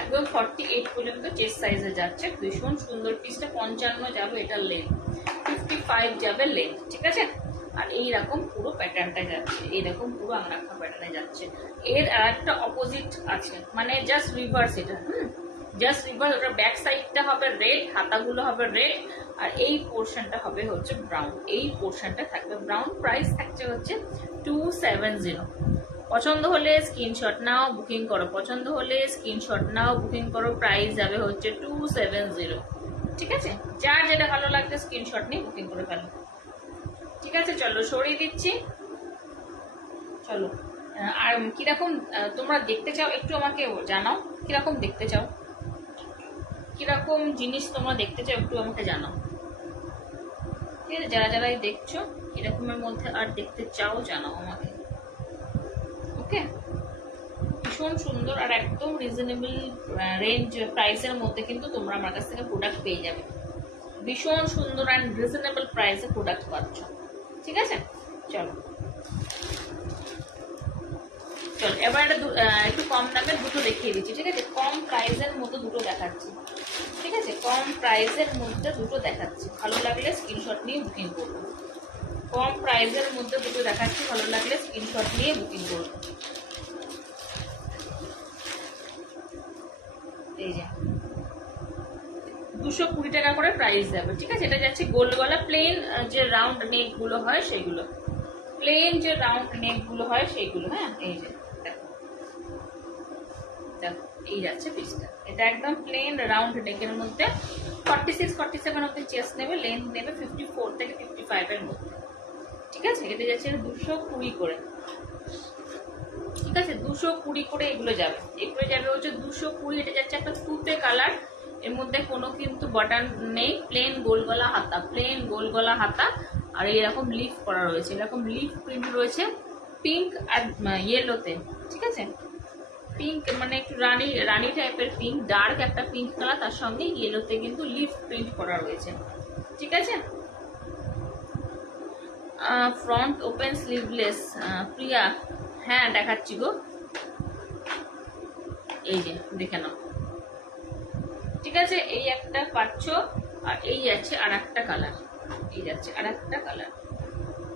একদম 48 পর্যন্ত চেস্ট সাইজে যাচ্ছে। ভীষণ সুন্দর পিসটা। 55 যাবে এটার লেন্থ, 55 যাবে লেন্থ। ঠিক আছে, আর এইরকম পুরো প্যাটার্নটা যাচ্ছে, এইরকম পুরো আংরাক্ষা প্যাটার্নে যাচ্ছে। এর আর একটা অপোজিট আছে, মানে জাস্ট রিভার্স এটা। Just reverse. ওটা ব্যাক সাইডটা হবে রেড, হাতাগুলো হবে রেড, আর এই পোর্শনটা হবে হচ্ছে ব্রাউন। এই পোর্শনটা থাকবে ব্রাউন। প্রাইস থাকছে হচ্ছে 270। পছন্দ হলে স্ক্রিনশট নাও, বুকিং করো। পছন্দ হলে স্ক্রিনশট নাও, বুকিং করো। প্রাইস যাবে হচ্ছে 270। ঠিক আছে, যার যেটা ভালো লাগছে স্ক্রিনশট নিয়ে বুকিং করে ফেলো। ঠিক আছে, চলো সরিয়ে দিচ্ছি। চলো, আর কিরকম তোমরা দেখতে চাও একটু আমাকে জানাও, কিরকম দেখতে চাও, কিরকম জিনিস তোমরা দেখতে চাও একটু আমাকে জানাও। ঠিক আছে, যারা যারাই দেখছো এরকমের মধ্যে আর দেখতে চাও জানাও আমাকে। ওকে, ভীষণ সুন্দর আর একদম রিজনেবল রেঞ্জ প্রাইসের মধ্যে কিন্তু তোমরা আমার কাছ থেকে প্রোডাক্ট পেয়ে যাবে। ভীষণ সুন্দর অ্যান্ড রিজনেবল প্রাইসে প্রোডাক্ট পাচ্ছ। ঠিক আছে, চলো চলো এবার একটু কম দামের দুটো দেখিয়ে দিচ্ছি। ঠিক আছে, কম প্রাইসের মধ্যে দুটো দেখাচ্ছি। ঠিক আছে, কম প্রাইসের মধ্যে দুটো দেখাচ্ছি, ভালো লাগলে স্ক্রিনশট নিয়ে বুকিং করবো। কম প্রাইসের মধ্যে দুটো দেখাচ্ছি, ভালো লাগলে স্ক্রিনশট নিয়ে বুকিং করবো। এই যে 220 টাকা করে প্রাইস যাবে। ঠিক আছে, এটা যাচ্ছে গোল গলা, প্লেন যে রাউন্ড নেক গুলো হয় সেগুলো, প্লেন যে রাউন্ড নেক গুলো হয় সেইগুলো। হ্যাঁ, এই যে দেখো দেখো এই যাচ্ছে পিসটা। এটা একদম প্লেন রাউন্ড নেকের মধ্যে 46 47 অব্দি চেস্ট নেবে, লেন্থ নেবে 54 থেকে 55 এর মধ্যে। ঠিক আছে, এটা যাচ্ছে 220 করে। ঠিক আছে, 220 করে এগুলো যাবে। এগুলো যাবে হচ্ছে 220। এটা যাচ্ছে একটা তুতে কালার, এর মধ্যে কোনো কিন্তু বাটন নেই, প্লেন গোল গলা হাতা, প্লেন গোল গলা হাতা, আর এরকম লিফ করা রয়েছে, এরকম লিফ প্রিন্ট রয়েছে পিঙ্ক আর ইয়েলোতে। ঠিক আছে, পিঙ্ক মানে একটু রানি রানি টাইপের পিঙ্ক, ডার্ক একটা পিঙ্ক কালার, তার সঙ্গে ইয়েলোতে কিন্তু লিফ প্রিন্ট করা রয়েছে। ঠিক আছে, ফ্রন্ট ওপেন স্লিভলেস। প্রিয়া, হ্যাঁ দেখাচ্ছি গো, এই যে দেখে নাও। ঠিক আছে, এই একটা পাচ্ছ, আর এই যাচ্ছে আর একটা কালার, এই যাচ্ছে আর একটা কালার।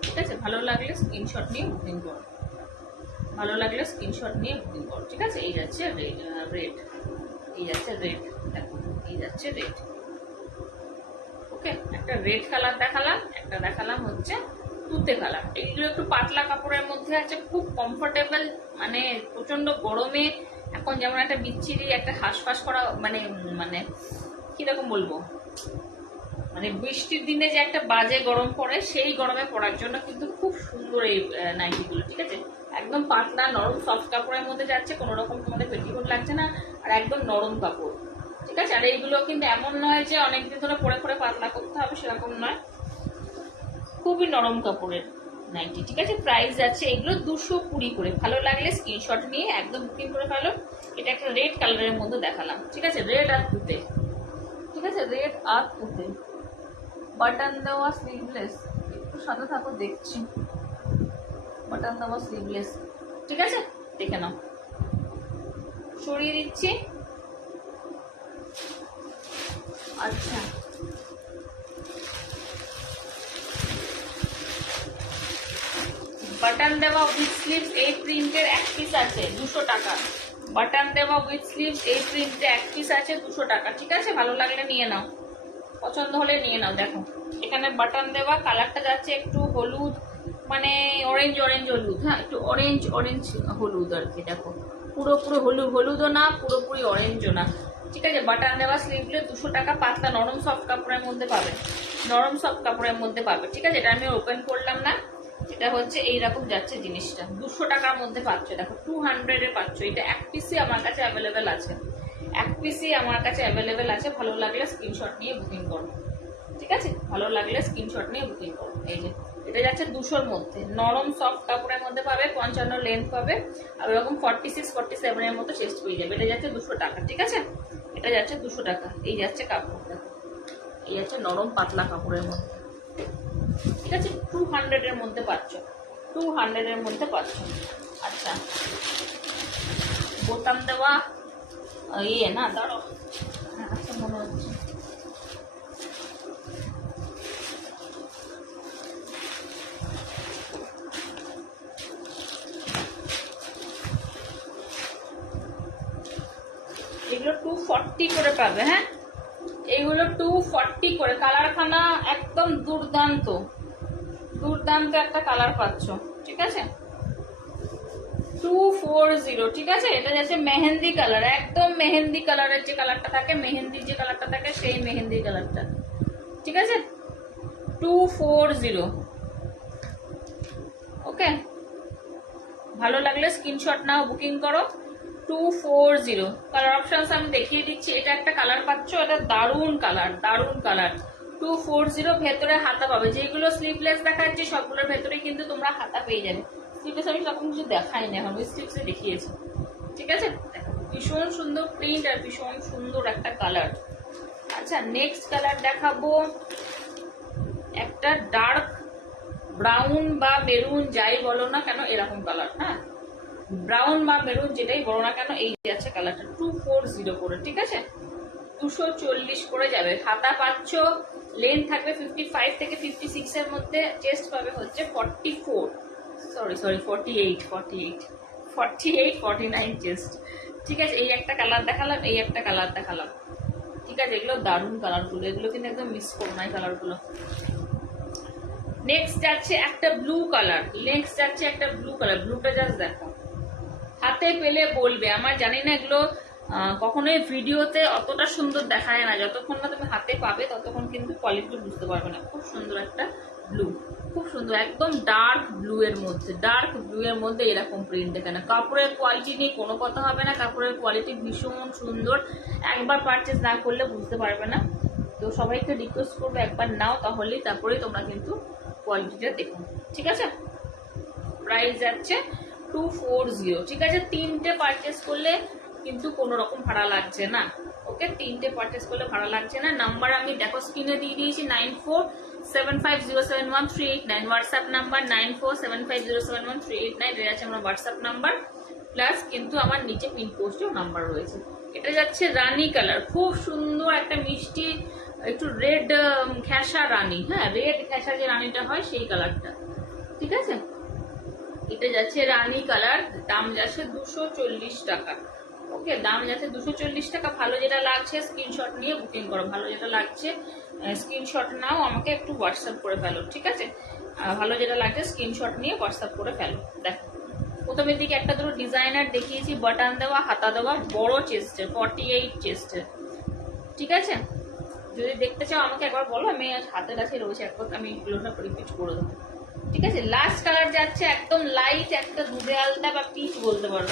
ঠিক আছে, ভালো লাগলে স্ক্রিনশট নিয়ে বুকিং করো, ভালো লাগলে স্ক্রিনশট নিয়ে বুকিং করো। ঠিক আছে, এই যাচ্ছে রেড, এই যাচ্ছে রেড, দেখো এই যাচ্ছে রেড। ওকে, একটা রেড কালার দেখালাম, একটা দেখালাম হচ্ছে তুতে কালার। এইগুলো একটু পাতলা কাপড়ের মধ্যে আছে, খুব কমফোর্টেবল, মানে প্রচন্ড গরমে এখন যেমন একটা বিচ্ছিরি একটা হাঁসফাঁস করা, মানে মানে কিরকম বলবো, মানে বৃষ্টির দিনে যে একটা বাজে গরম পড়ে সেই গরমে পড়ার জন্য কিন্তু খুব সুন্দর এই নাইটিগুলো। ঠিক আছে, একদম পাতলা নরম সফট কাপড়ের মধ্যে যাচ্ছে, কোনো রকম তোমাদের পেটিকোট লাগছে না, আর একদম নরম কাপড়। ঠিক আছে, আর এইগুলো কিন্তু এমন নয় যে অনেকদিন ধরে পরে পরে পাতলা করতে হবে, সেরকম নয়, খুবই নরম কাপড়ের নাইটি। ঠিক আছে, প্রাইস আছে এগুলো 220 করে। ভালো লাগলে স্ক্রিনশট নিয়ে একদম বুকিং করে ফেলো। এটা একটা রেড কালারের মধ্যে দেখালাম। ঠিক আছে, রেড আর তুতে। ঠিক আছে, রেড আর তুতে, বাটন দেওয়া স্লিভলেস। একটু সাথে থাকো, দেখছি বাটন দেওয়া স্লিভলেস। ঠিক আছে, দেখে নাও, সরিয়ে দিচ্ছি। আচ্ছা, বাটন দেওয়া উইথ স্লিভস এই প্রিন্টের এক পিস আছে 200 টাকা। বাটন দেওয়া উইথ স্লিভস, এই প্রিন্টে এক পিস আছে 200 টাকা। ঠিক আছে, ভালো লাগলে নিয়ে নাও, পছন্দ হলে নিয়ে নাও। দেখো এখানে বাটন দেওয়া, কালারটা যাচ্ছে একটু হলুদ, মানে অরেঞ্জ অরেঞ্জ হলুদ, হ্যাঁ একটু অরেঞ্জ অরেঞ্জ হলুদ আর কি। দেখো পুরোপুরি হলুদও না, পুরোপুরি অরেঞ্জও না। ঠিক আছে, বাটন দেওয়া স্লিভলে 200 টাকা, পাতলা নরম সফট কাপড়ের মধ্যে পাবে, নরম সফট কাপড়ের মধ্যে পাবে। ঠিক আছে, এটা আমি ওপেন করলাম না, এটা হচ্ছে এইরকম যাচ্ছে জিনিসটা, 200 টাকার মধ্যে পাচ্ছ। দেখো 200-এ পাচ্ছ। এটা এক পিসই আমার কাছে অ্যাভেলেবেল আছে, এক পিসই আমার কাছে অ্যাভেলেবেল আছে। ভালো লাগলে স্ক্রিনশট নিয়ে বুকিং করো। ঠিক আছে, ভালো লাগলে স্ক্রিনশট নিয়ে বুকিং করো। এই যে এটা যাচ্ছে 200-র মধ্যে, নরম সফট কাপড়ের মধ্যে পাবে, 55 লেন্থ পাবে, আর এরকম 46-47-এর মতো চেস্ট পেয়ে যাবে। এটা যাচ্ছে 200 টাকা। ঠিক আছে, এটা যাচ্ছে 200 টাকা। এই যাচ্ছে কাপড়, দেখো এই যাচ্ছে নরম পাতলা কাপড়ের মধ্যে। ঠিক আছে, 200-এর মধ্যে পাচ্ছ, 200-এর মধ্যে পাচ্ছ। আচ্ছা, বোতাম দেওয়া ইয়ে না, দাঁড়ো, আচ্ছা মনে হচ্ছে এগুলো 240 করে পাবে। হ্যাঁ, এইগুলো 240 করে। কালারখানা একদম দুর্দান্ত, দুর্দান্ত একটা কালার পাচ্ছ। ঠিক আছে, 240। ঠিক আছে, এটা যাচ্ছে মেহেন্দি কালার, একদম মেহেন্দি কালারের যে কালারটা থাকে, মেহেন্দির যে কালারটা থাকে সেই মেহেন্দি কালারটা। ঠিক আছে, 240। ওকে, ভালো লাগলে স্ক্রিনশট নাও, বুকিং করো। 240 কালার অপশনস আমি দেখিয়ে দিচ্ছি। এটা একটা কালার পাচ্ছ, এটা দারুন কালার, দারুন কালার। 240 ভেতরে হাতা পাবে। যেগুলো স্লিভলেস দেখাচ্ছি সবগুলোর ভেতরে কিন্তু তোমরা হাতা পেয়ে যাবে। স্লিভলেস আমি সেরকম কিছু দেখাই না, এখন ওই স্লিভসে দেখিয়েছি। ঠিক আছে, ভীষণ সুন্দর প্রিন্ট আর ভীষণ সুন্দর একটা কালার। আচ্ছা, নেক্সট কালার দেখাবো একটা ডার্ক ব্রাউন বা মেরুন, যাই বলো না কেন এরকম কালার। হ্যাঁ, ব্রাউন বা মেরুন যেটাই বলো না কেন, এই আছে কালারটা। 240 করে। ঠিক আছে, 240 করে যাবে। হাতা পাচ্ছ, লেন্থ থাকবে 55 থেকে 56 এর মধ্যে, চেস্ট পাবে হচ্ছে 49 চেস্ট। ঠিক আছে, এই একটা কালার দেখালাম, এই একটা কালার দেখালাম। ঠিক আছে, এগুলো দারুণ কালারগুলো, এগুলো কিন্তু একদম মিস করো না এই কালারগুলো। নেক্সট যাচ্ছে একটা ব্লু কালার, নেক্সট যাচ্ছে একটা ব্লু কালার। ব্লুটা জাস্ট দেখো, হাতে পেলে বলবে। আমার জানি না এগুলো কখনোই ভিডিওতে অতটা সুন্দর দেখা যায় না, যতক্ষণ না তুমি হাতে পাবে ততক্ষণ কিন্তু কোয়ালিটি বুঝতে পারবে না। খুব সুন্দর একটা ব্লু, খুব সুন্দর, একদম ডার্ক ব্লু এর মধ্যে, ডার্ক ব্লু এর মধ্যে এরকম প্রিন্ট। এখানে কাপড়ের কোয়ালিটি নিয়ে কোনো কথা হবে না, কাপড়ের কোয়ালিটি ভীষণ সুন্দর। একবার পারচেস না করলে বুঝতে পারবে না। তো সবাইকে রিকোয়েস্ট করবো একবার নাও, তাহলেই তারপরে তোমরা কিন্তু কোয়ালিটিটা দেখো। ঠিক আছে, প্রাইস যাচ্ছে 240। ঠিক আছে, তিনটে পারচেস করলে কিন্তু কোনো রকম ভাড়া লাগছে না। ওকে, তিনটে পারচেস করলে ভাড়া লাগছে না। নাম্বার আমি দেখো স্ক্রিনে দিয়ে দিয়েছি, 9475071389, হোয়াটসঅ্যাপ নাম্বার 9475071389, এটা আছে আমার হোয়াটসঅ্যাপ নাম্বার। প্লাস কিন্তু আমার নিচে পিন পোস্টেও নাম্বার রয়েছে। এটা যাচ্ছে রানী কালার, খুব সুন্দর একটা মিষ্টি, একটু রেড ঘেঁষা রানী। হ্যাঁ, রেড ঘেঁষা যে রানীটা হয় সেই কালারটা। ঠিক আছে, এটা যাচ্ছে রানী কালার, দাম যাচ্ছে 240 টাকা। ওকে, দাম যাচ্ছে 240 টাকা। ভালো যেটা লাগছে স্ক্রিনশট নিয়ে বুকিং করো, ভালো যেটা লাগছে স্ক্রিনশট নাও, আমাকে একটু হোয়াটসঅ্যাপ করে ফেলো। ঠিক আছে, ভালো যেটা লাগছে স্ক্রিনশট নিয়ে হোয়াটসঅ্যাপ করে ফেলো। দেখো প্রথমের দিকে একটা দুটো ডিজাইনার দেখিয়েছি, বাটন দেওয়া, হাতা দেওয়া, বড় চেস্টের, 48 চেস্টের। ঠিক আছে, যদি দেখতে চাও আমাকে একবার বলো, আমি হাতের কাছে রয়েছে, একবার আমি এগুলোটা রিপিট করে দেবো। ঠিক আছে, লাস্ট কালার যাচ্ছে একদম লাইট একটা দুধে আলতা বা পিচ বলতে পারো।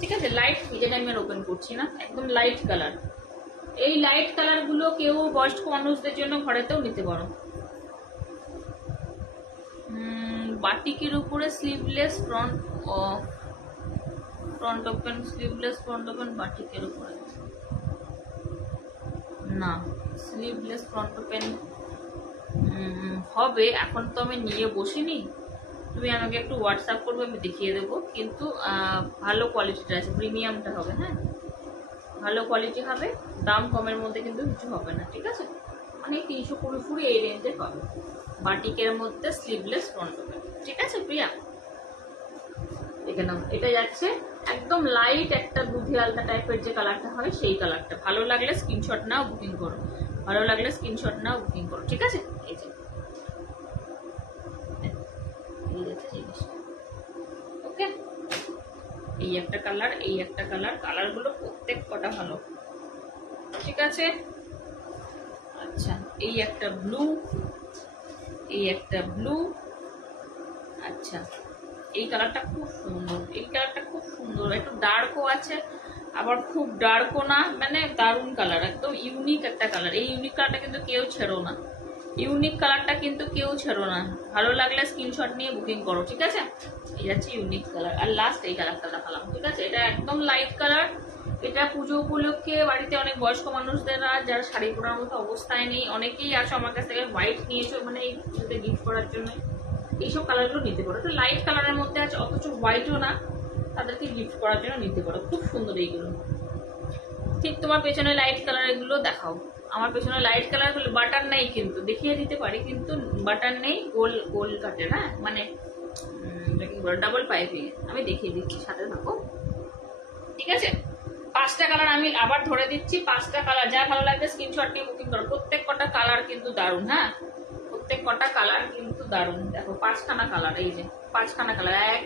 ঠিক আছে, লাইট, যেটা আমি আর ওপেন করছি না, একদম লাইট কালার। এই লাইট কালার গুলো কেউ বয়স্ক মানুষদের জন্য ঘরেতেও নিতে পারো। বাটিকের উপরে sleeveless front open, sleeveless front open বাটিকের উপরে না, স্লিভলেস ফ্রন্ট ওপেন হবে। এখন তো আমি নিয়ে বসিনি, তুমি আমাকে একটু হোয়াটসঅ্যাপ করবে, আমি দেখিয়ে দেবো। কিন্তু ভালো কোয়ালিটিটা আছে, প্রিমিয়ামটা হবে। হ্যাঁ, ভালো কোয়ালিটি হবে, দাম কমের মধ্যে কিন্তু কিছু হবে না। ঠিক আছে, মানে 320 এই রেঞ্জে পাবে, বাটিকের মধ্যে স্লিভলেস ফ্রন্ট ওপেন। ঠিক আছে প্রিয়া, দেখে নাও। এটা যাচ্ছে একদম লাইট একটা দুধি আলতা টাইপের যে কালারটা হয় সেই কালারটা। ভালো লাগলে স্ক্রিনশট নাও, বুকিং করো। ভালো লাগলে স্ক্রিনশট নাও, বুকিং করো। ঠিক আছে, এই যে ওকে, এই একটা কালার, এই একটা কালার, কালারগুলো প্রত্যেক কটা ভালো। ঠিক আছে, আচ্ছা এই একটা ব্লু, এই একটা ব্লু, আচ্ছা এই কালারটা খুব সুন্দর, এই কালারটা খুব সুন্দর, একটু ডার্কও আছে আবার খুব ডার্কও না, মানে দারুণ কালার, একদম ইউনিক একটা কালার। এই ইউনিক কালারটা কিন্তু কেউ ছেড়ো না, ইউনিক কালারটা কিন্তু কেউ ছেড়ো না। ভালো লাগলে স্ক্রিনশট নিয়ে বুকিং করো। ঠিক আছে, এই যাচ্ছে ইউনিক কালার। আর লাস্ট এই কালারটা দেখালাম। ঠিক আছে, এটা একদম লাইট কালার। এটা পুজো উপলক্ষে বাড়িতে অনেক বয়স্ক মানুষদেরা যারা শাড়ি পরার মতো অবস্থায় নেই, অনেকেই আছে আমার কাছ থেকে হোয়াইট নিয়েছো, মানে এই পুজোতে গিফট করার জন্য এইসব কালারগুলো নিতে পারো। একটু লাইট কালারের মধ্যে আছে, অথচ হোয়াইটও না, তাদেরকে গিফট করার জন্য নিতে পারো। খুব সুন্দর এইগুলো। ঠিক তোমার পেছনে লাইট কালার এগুলো দেখাও। আমার পেছনে লাইট কালার গুলো বাটার নেই, কিন্তু দেখিয়ে দিতে পারি, কিন্তু বাটার নেই, গোল গোল কাটে, হ্যাঁ মানে কি বলো ডাবল পাইপিং। আমি দেখিয়ে দিচ্ছি, সাথে থাকো। ঠিক আছে, 5টা কালার আমি আবার ধরে দিচ্ছি। 5টা কালার যা ভালো লাগবে স্ক্রিনশট নিয়ে বুকিং করো। প্রত্যেক কটা কালার কিন্তু দারুণ, হ্যাঁ প্রত্যেক কটা কালার কিন্তু দারুণ। দেখো 5খানা কালার, এই যে 5খানা কালার, 1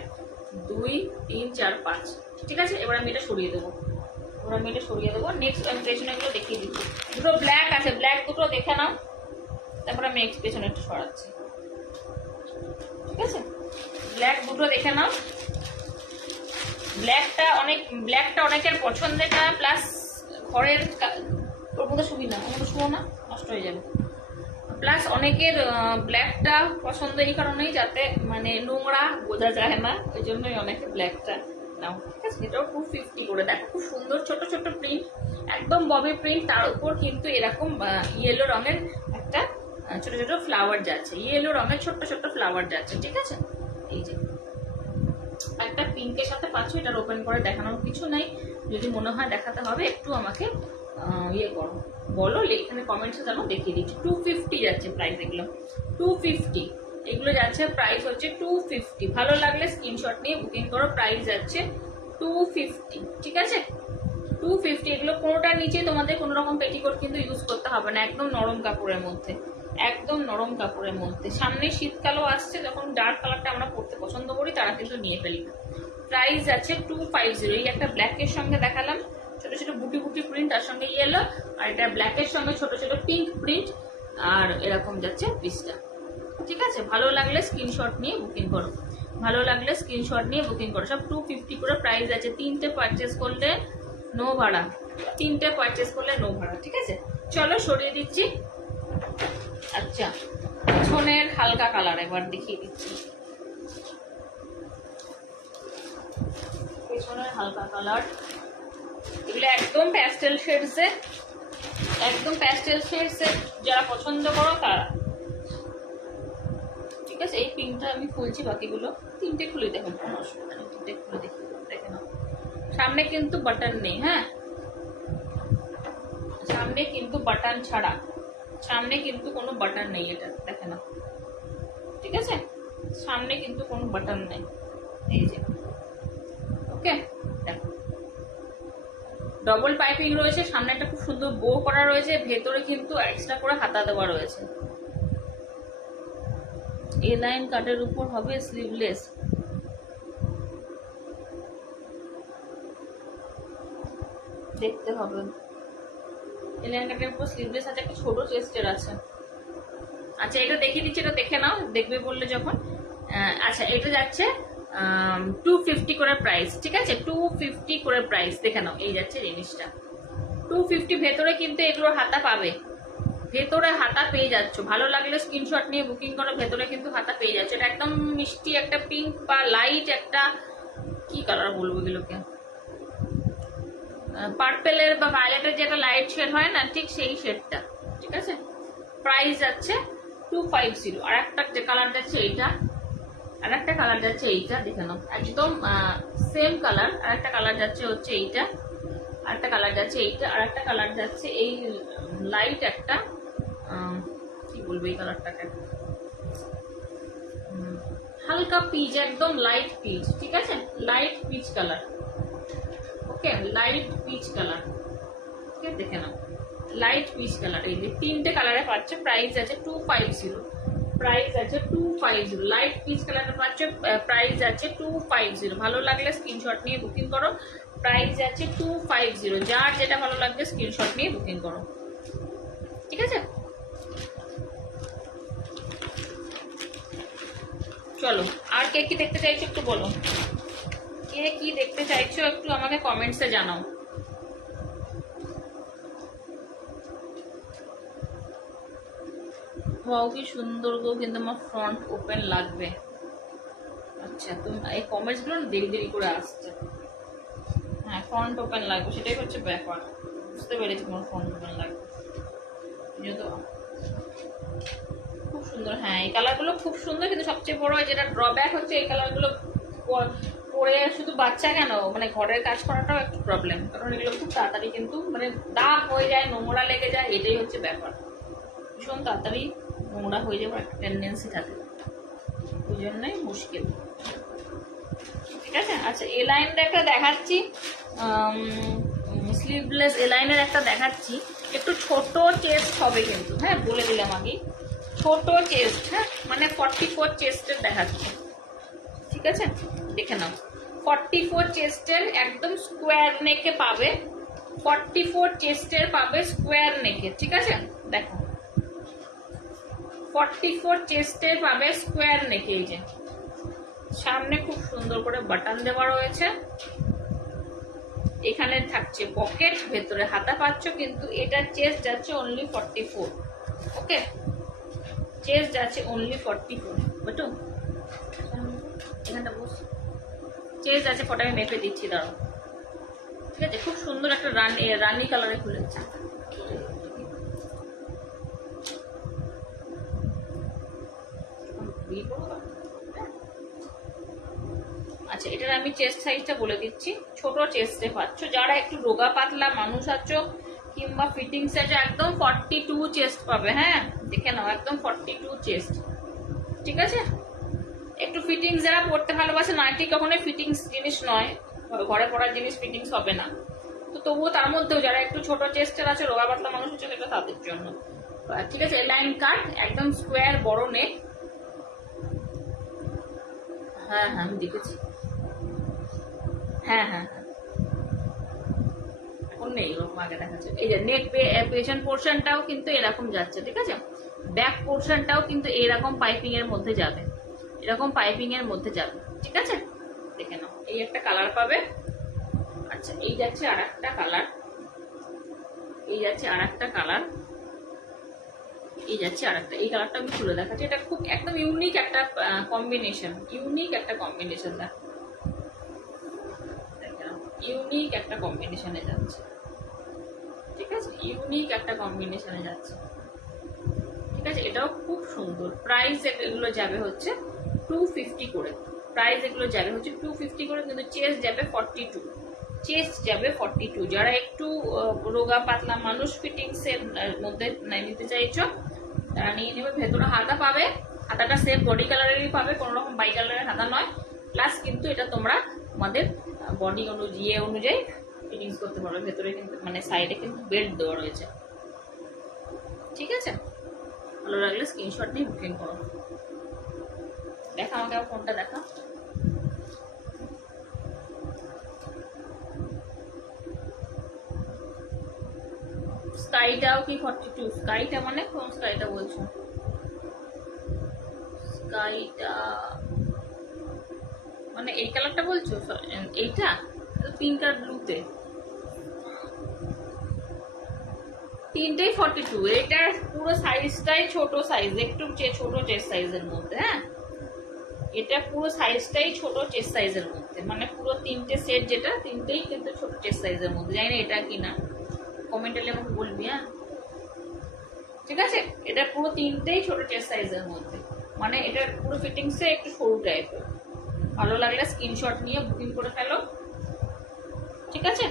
2 3 4 5। ঠিক আছে, এবার আমি এটা সরিয়ে দেবো, এবার আমি এটা সরিয়ে দেবো। নেক্সট আমি পেছনে গুলো দেখিয়ে দিচ্ছি। দুটো ব্ল্যাক আছে, ব্ল্যাক দুটো দেখে নাও, তারপরে আমি পেছনে একটু সরাচ্ছি। ঠিক আছে, ব্ল্যাক দুটো দেখে নাও। ব্ল্যাকটা অনেকের পছন্দের কালার, প্লাস ঘরের ওর মধ্যে সুবিধা, ওর মধ্যে শুনো না, নষ্ট হয়ে যাবে। প্লাস অনেকের ব্ল্যাকটা পছন্দ এই কারণেই যাতে মানে নোংরা বোঝা যায় না, ওই জন্যই অনেকে ব্ল্যাকটা নাও। ঠিক আছে, এটাও 250 করে। দেখো খুব সুন্দর ছোট ছোট প্রিন্ট, একদম ববি প্রিন্ট, তার উপর কিন্তু এরকম ইয়েলো রঙের একটা ছোট ছোট ফ্লাওয়ার যাচ্ছে, ইয়েলো রঙের ছোট্ট ছোট্ট ফ্লাওয়ার যাচ্ছে। ঠিক আছে, এই যে একটা পিঙ্কের সাথে পাচ্ছ, এটার ওপেন করে দেখানোর কিছু নাই। যদি মনে হয় দেখাতে হবে একটু আমাকে ইয়ে করো, বলো, এখানে কমেন্টসে জানো, দেখিয়ে দিচ্ছি। 250 যাচ্ছে প্রাইস, এগুলো 250, এগুলো যাচ্ছে প্রাইস হচ্ছে 250। ভালো লাগলে স্ক্রিনশট নিয়ে বুকিং করো। প্রাইস যাচ্ছে 250। ঠিক আছে, 250। এগুলো কোনোটার নিচে তোমাদের কোনো রকম পেটিকোট কিন্তু ইউজ করতে হবে না, একদম নরম কাপড়ের মধ্যে, একদম নরম কাপড়ের মধ্যে। সামনে শীতকালও আসছে, যখন ডার্ক কালারটা আমরা পরতে পছন্দ করি তারা কিন্তু নিয়ে ফেলি। প্রাইস আছে 250। এই একটা ব্ল্যাকের সঙ্গে দেখালাম ছোট ছোট বুটি বুটি প্রিন্ট, তার সঙ্গে ইয়েলো, আর এটা ব্ল্যাকের সঙ্গে ছোট ছোট পিঙ্ক প্রিন্ট, আর এরকম যাচ্ছে পিসটা। ঠিক আছে, ভালো লাগলে স্ক্রিনশট নিয়ে বুকিং করো। ভালো লাগলে স্ক্রিনশট নিয়ে বুকিং করো। সব 250 করে প্রাইস আছে। 3টে পারচেস করলে নো ভাড়া, 3টে পারচেস করলে নো ভাড়া। ঠিক আছে, চলো সরিয়ে দিচ্ছি। আচ্ছা, পেছনের হালকা কালার এবার দেখিয়ে দিচ্ছি। পেছনের হালকা কালার, এগুলো একদম প্যাস্টেল শেডসে, একদম প্যাস্টেল শেডসে যারা পছন্দ করো তারা। ঠিক আছে, এই পিঙ্কটা আমি খুলছি, বাকিগুলো 3টে খুলে দেখো, কোনো অসুবিধা নেই। 3টে খুলে দেখে নাও। সামনে কিন্তু বাটন নেই, হ্যাঁ সামনে কিন্তু বাটন ছাড়া, সামনে কিন্তু কোনো বাটন নেই, এটা দেখে নাও। ঠিক আছে, সামনে কিন্তু কোনো বাটন নেই, এই যে ওকে। দেখো ডবল পাইপিং রয়েছে, সামনে একটা খুব সুন্দর বো করা রয়েছে, ভেতরে কিন্তু এক্সট্রা করে হাতা দেওয়া রয়েছে। এ লাইন কাটের উপর হবে স্লিভলেস। দেখতে হবে, এ লাইন কাটের উপর স্লিভলেস আছে, একটা ছোট চেস্টের আছে। আচ্ছা এটা দেখিয়ে দিচ্ছি, এটা দেখে নাও, দেখবে বললে যখন। আচ্ছা এটা যাচ্ছে 250 করে প্রাইস। ঠিক আছে, 250 করে প্রাইস, দেখে নাও। এই যাচ্ছে জিনিসটা 250। ভেতরে কিন্তু এগুলোর হাতা পাবে, ভেতরে হাতা পেয়ে যাচ্ছ। ভালো লাগলে স্ক্রিনশট নিয়ে বুকিং করো, ভেতরে কিন্তু হাতা পেয়ে যাচ্ছে। এটা একদম মিষ্টি একটা পিঙ্ক বা লাইট একটা কি কালার বলবো এগুলোকে, পার্পেলের বা ভায়োলেটের যে একটা লাইট শেড হয় না, ঠিক সেই শেডটা। ঠিক আছে, প্রাইস যাচ্ছে 250। আর একটা যে কালার যাচ্ছে এইটা, আর একটা কালার যাচ্ছে এইটা, দেখে নাও একদম সেম কালার। আর একটা কালার যাচ্ছে হচ্ছে এইটা, আর একটা কালার যাচ্ছে এইটা, আর একটা কালার যাচ্ছে এই লাইট একটা কি বলবো এই কালারটাকে, হালকা পিচ, একদম লাইট পিচ। ঠিক আছে, লাইট পিচ কালার, ওকে, লাইট পিচ কালার, ঠিক আছে, দেখে নাও লাইট পিচ কালার। এই যে 3টে কালারে পাচ্ছে, প্রাইস আছে 250, প্রাইস আছে 250। লাইট পিচ কালারটা পাচ্ছে, প্রাইস আছে 250। ভালো লাগলে স্ক্রিনশট নিয়ে বুকিং করো, প্রাইস আছে 250। যার যেটা ভালো লাগবে স্ক্রিনশট নিয়ে বুকিং করো, ঠিক আছে। চলো, আর কে কি দেখতে চাইছো একটু বলো, কে কি দেখতে চাইছো একটু আমাকে কমেন্টসে জানাও। ওয়াও কি সুন্দর গো, কিন্তু আমার ফ্রন্ট ওপেন লাগবে। আচ্ছা, তুমি এই কমেন্টস গুলো দেরি দেরি করে আসছে। হ্যাঁ, ফ্রন্ট ওপেন লাগবে, সেটাই হচ্ছে ব্যাপার। বুঝতে পেরেছি তোমার ফ্রন্ট ওপেন লাগবে, যেহেতু খুব সুন্দর। হ্যাঁ, এই কালারগুলো খুব সুন্দর, কিন্তু সবচেয়ে বড় যেটা ড্রব্যাক হচ্ছে এই কালারগুলো পরে শুধু বাচ্চা কেন, মানে ঘরের কাজ করাটাও একটু প্রবলেম, কারণ এগুলো খুব তাড়াতাড়ি কিন্তু মানে দাগ হয়ে যায়, নোংরা লেগে যায়, এটাই হচ্ছে ব্যাপার। ভীষণ তাড়াতাড়ি নোংরা হয়ে যাওয়ার একটা টেন্ডেন্সি থাকে, ওই জন্যই মুশকিল, ঠিক আছে। আচ্ছা, এ লাইনটা একটা দেখাচ্ছি, স্লিভলেস এ লাইনের একটা দেখাচ্ছি, একটু ছোট চেস্ট হবে কিন্তু, হ্যাঁ বলে দিলাম আগে, ছোট চেস্ট, হ্যাঁ মানে 44 চেস্টের দেখাচ্ছি, ঠিক আছে, দেখে নাও। 44 চেস্টের একদম স্কোয়ার নেকে পাবে, 44 চেস্টের পাবে স্কোয়ার নেকে, ঠিক আছে। দেখো 44 চেস্টের পাবে স্কোয়ার নেকে। এই যে সামনে খুব সুন্দর করে বাটন দেওয়া রয়েছে, এখানে থাকছে পকেট, ভেতরে হাতা পাচ্ছ, কিন্তু এটা চেস্ট যাচ্ছে অনলি 44। ওকে, চেস্ট যাচ্ছে অনলি 44, বুঝো এখানটা বস, চেস্ট আছে 40, আমি মেপে দিচ্ছি, দাঁড়াও, ঠিক আছে। খুব সুন্দর একটা রানি কালারে খুলেছে, আচ্ছা এটার আমি চেস্ট সাইজটা বলে দিচ্ছি, ছোট চেস্টে পাচ্ছ, যারা একটু রোগা পাতলা মানুষ আছো কিংবা ফিটিং সাইজে একদম 42 চেস্ট পাবে, হ্যাঁ দেখে নাও একদম 42 চেস্ট, ঠিক আছে। একটু ফিটিংস যারা পড়তে ভালোবাসে, নাইটি কখনোই ফিটিংস জিনিস নয়, ঘরে পড়ার জিনিস ফিটিংস হবে না, তো তবুও তার মধ্যেও যারা একটু ছোট চেস্টের আছে, রোগা পাতলা মানুষ আছে, এটা তাদের জন্য, ঠিক আছে। লাইন কাট, একদম স্কোয়ার বড় নেক, হ্যাঁ হ্যাঁ আমি দেখেছি, হ্যাঁ হ্যাঁ হ্যাঁ এখন নেই, ওরকম আগে দেখাচ্ছে। এই যে নেক পেছন পোর্শনটাও কিন্তু এরকম যাচ্ছে, ঠিক আছে। ব্যাক পোর্শনটাও কিন্তু এরকম পাইপিং এর মধ্যে যাবে, এরকম পাইপিং এর মধ্যে যাবে, ঠিক আছে। দেখে নাও, এই একটা কালার পাবে। আচ্ছা, এই যাচ্ছে আর একটা কালার, এই যাচ্ছে আর একটা কালার, এই যাচ্ছে আর একটা, এই কালারটা আমি খুলে দেখাচ্ছি। এটা খুব একদম ইউনিক একটা কম্বিনেশন, ইউনিক একটা কম্বিনেশন, দেখো ইউনিক একটা কম্বিনেশনে যাচ্ছে, ঠিক আছে, ইউনিক একটা কম্বিনেশনে যাচ্ছে, ঠিক আছে। এটাও খুব সুন্দর। প্রাইস এগুলো যাবে হচ্ছে 250 করে, প্রাইস এগুলো যাবে হচ্ছে 250 করে, কিন্তু চেস্ট যাবে 42, চেস্ট যাবে 42। যারা একটু রোগা পাতলা মানুষ ফিটিংস এর মধ্যে নিতে চাইছো তারা নিয়ে নেবে। ভেতরে হাতা পাবে, হাতাটা সেম বডি কালারেরই পাবে, কোনো রকম বাই কালারের হাতা নয়, প্লাস কিন্তু এটা তোমরা তোমাদের বডি অনুযায়ী ফিটিংস করতে পারবে। ভেতরে কিন্তু মানে সাইডে কিন্তু বেল্ট দেওয়া রয়েছে, ঠিক আছে। ভালো লাগলে স্ক্রিনশট নিয়ে বুকিং করো। দেখা আমাকে ফোনটা দেখা, স্কাইটাও কি 42? স্কাইটা মানে কোন স্কাইটা বলছো? স্কাইটা মানে এই কালারটা বলছো? এইটা পিঙ্ক আর ব্লুতে, তিনটেই 42। এটার পুরো সাইজটাই ছোট সাইজ, একটু ছোট চেস্ট সাইজের মধ্যে, হ্যাঁ এটা পুরো সাইজটাই ছোট চেস্ট সাইজের মধ্যে, মানে পুরো তিনটে সেট যেটা, তিনটেই কিন্তু ছোট চেস্ট সাইজের মধ্যে। জানি না এটা কিনা, কমেন্টে আমাকে বলবি, হ্যাঁ ঠিক আছে। এটা পুরো তিনটেই ছোট চেস্ট সাইজের মধ্যে, মানে এটা পুরো ফিটিংসে একটু সরু টাইপের। ভালো লাগলে স্ক্রিনশট নিয়ে বুকিং করে ফেলো, ঠিক আছে।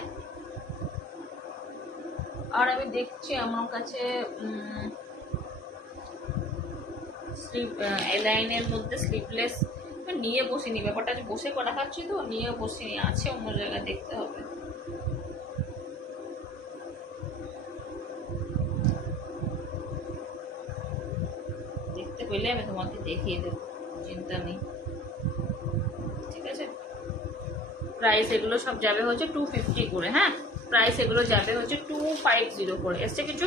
আর আমি দেখছি আমার কাছে লাইনের মধ্যে স্লিভলেস নিয়ে বসিনি, ব্যাপারটা বসে করা খাচ্ছি তো, নিয়ে বসিনি, আছে অন্য জায়গায় দেখতে হবে। পেলে আমি তোমাকে দেখিয়ে দেবো, চিন্তা নেই। ঠিক আছে, প্রাইস এগুলো সব যাবে হচ্ছে 250 করে। হ্যাঁ, প্রাইস এগুলো যাবে হচ্ছে 250 করে। এসছে কিছু?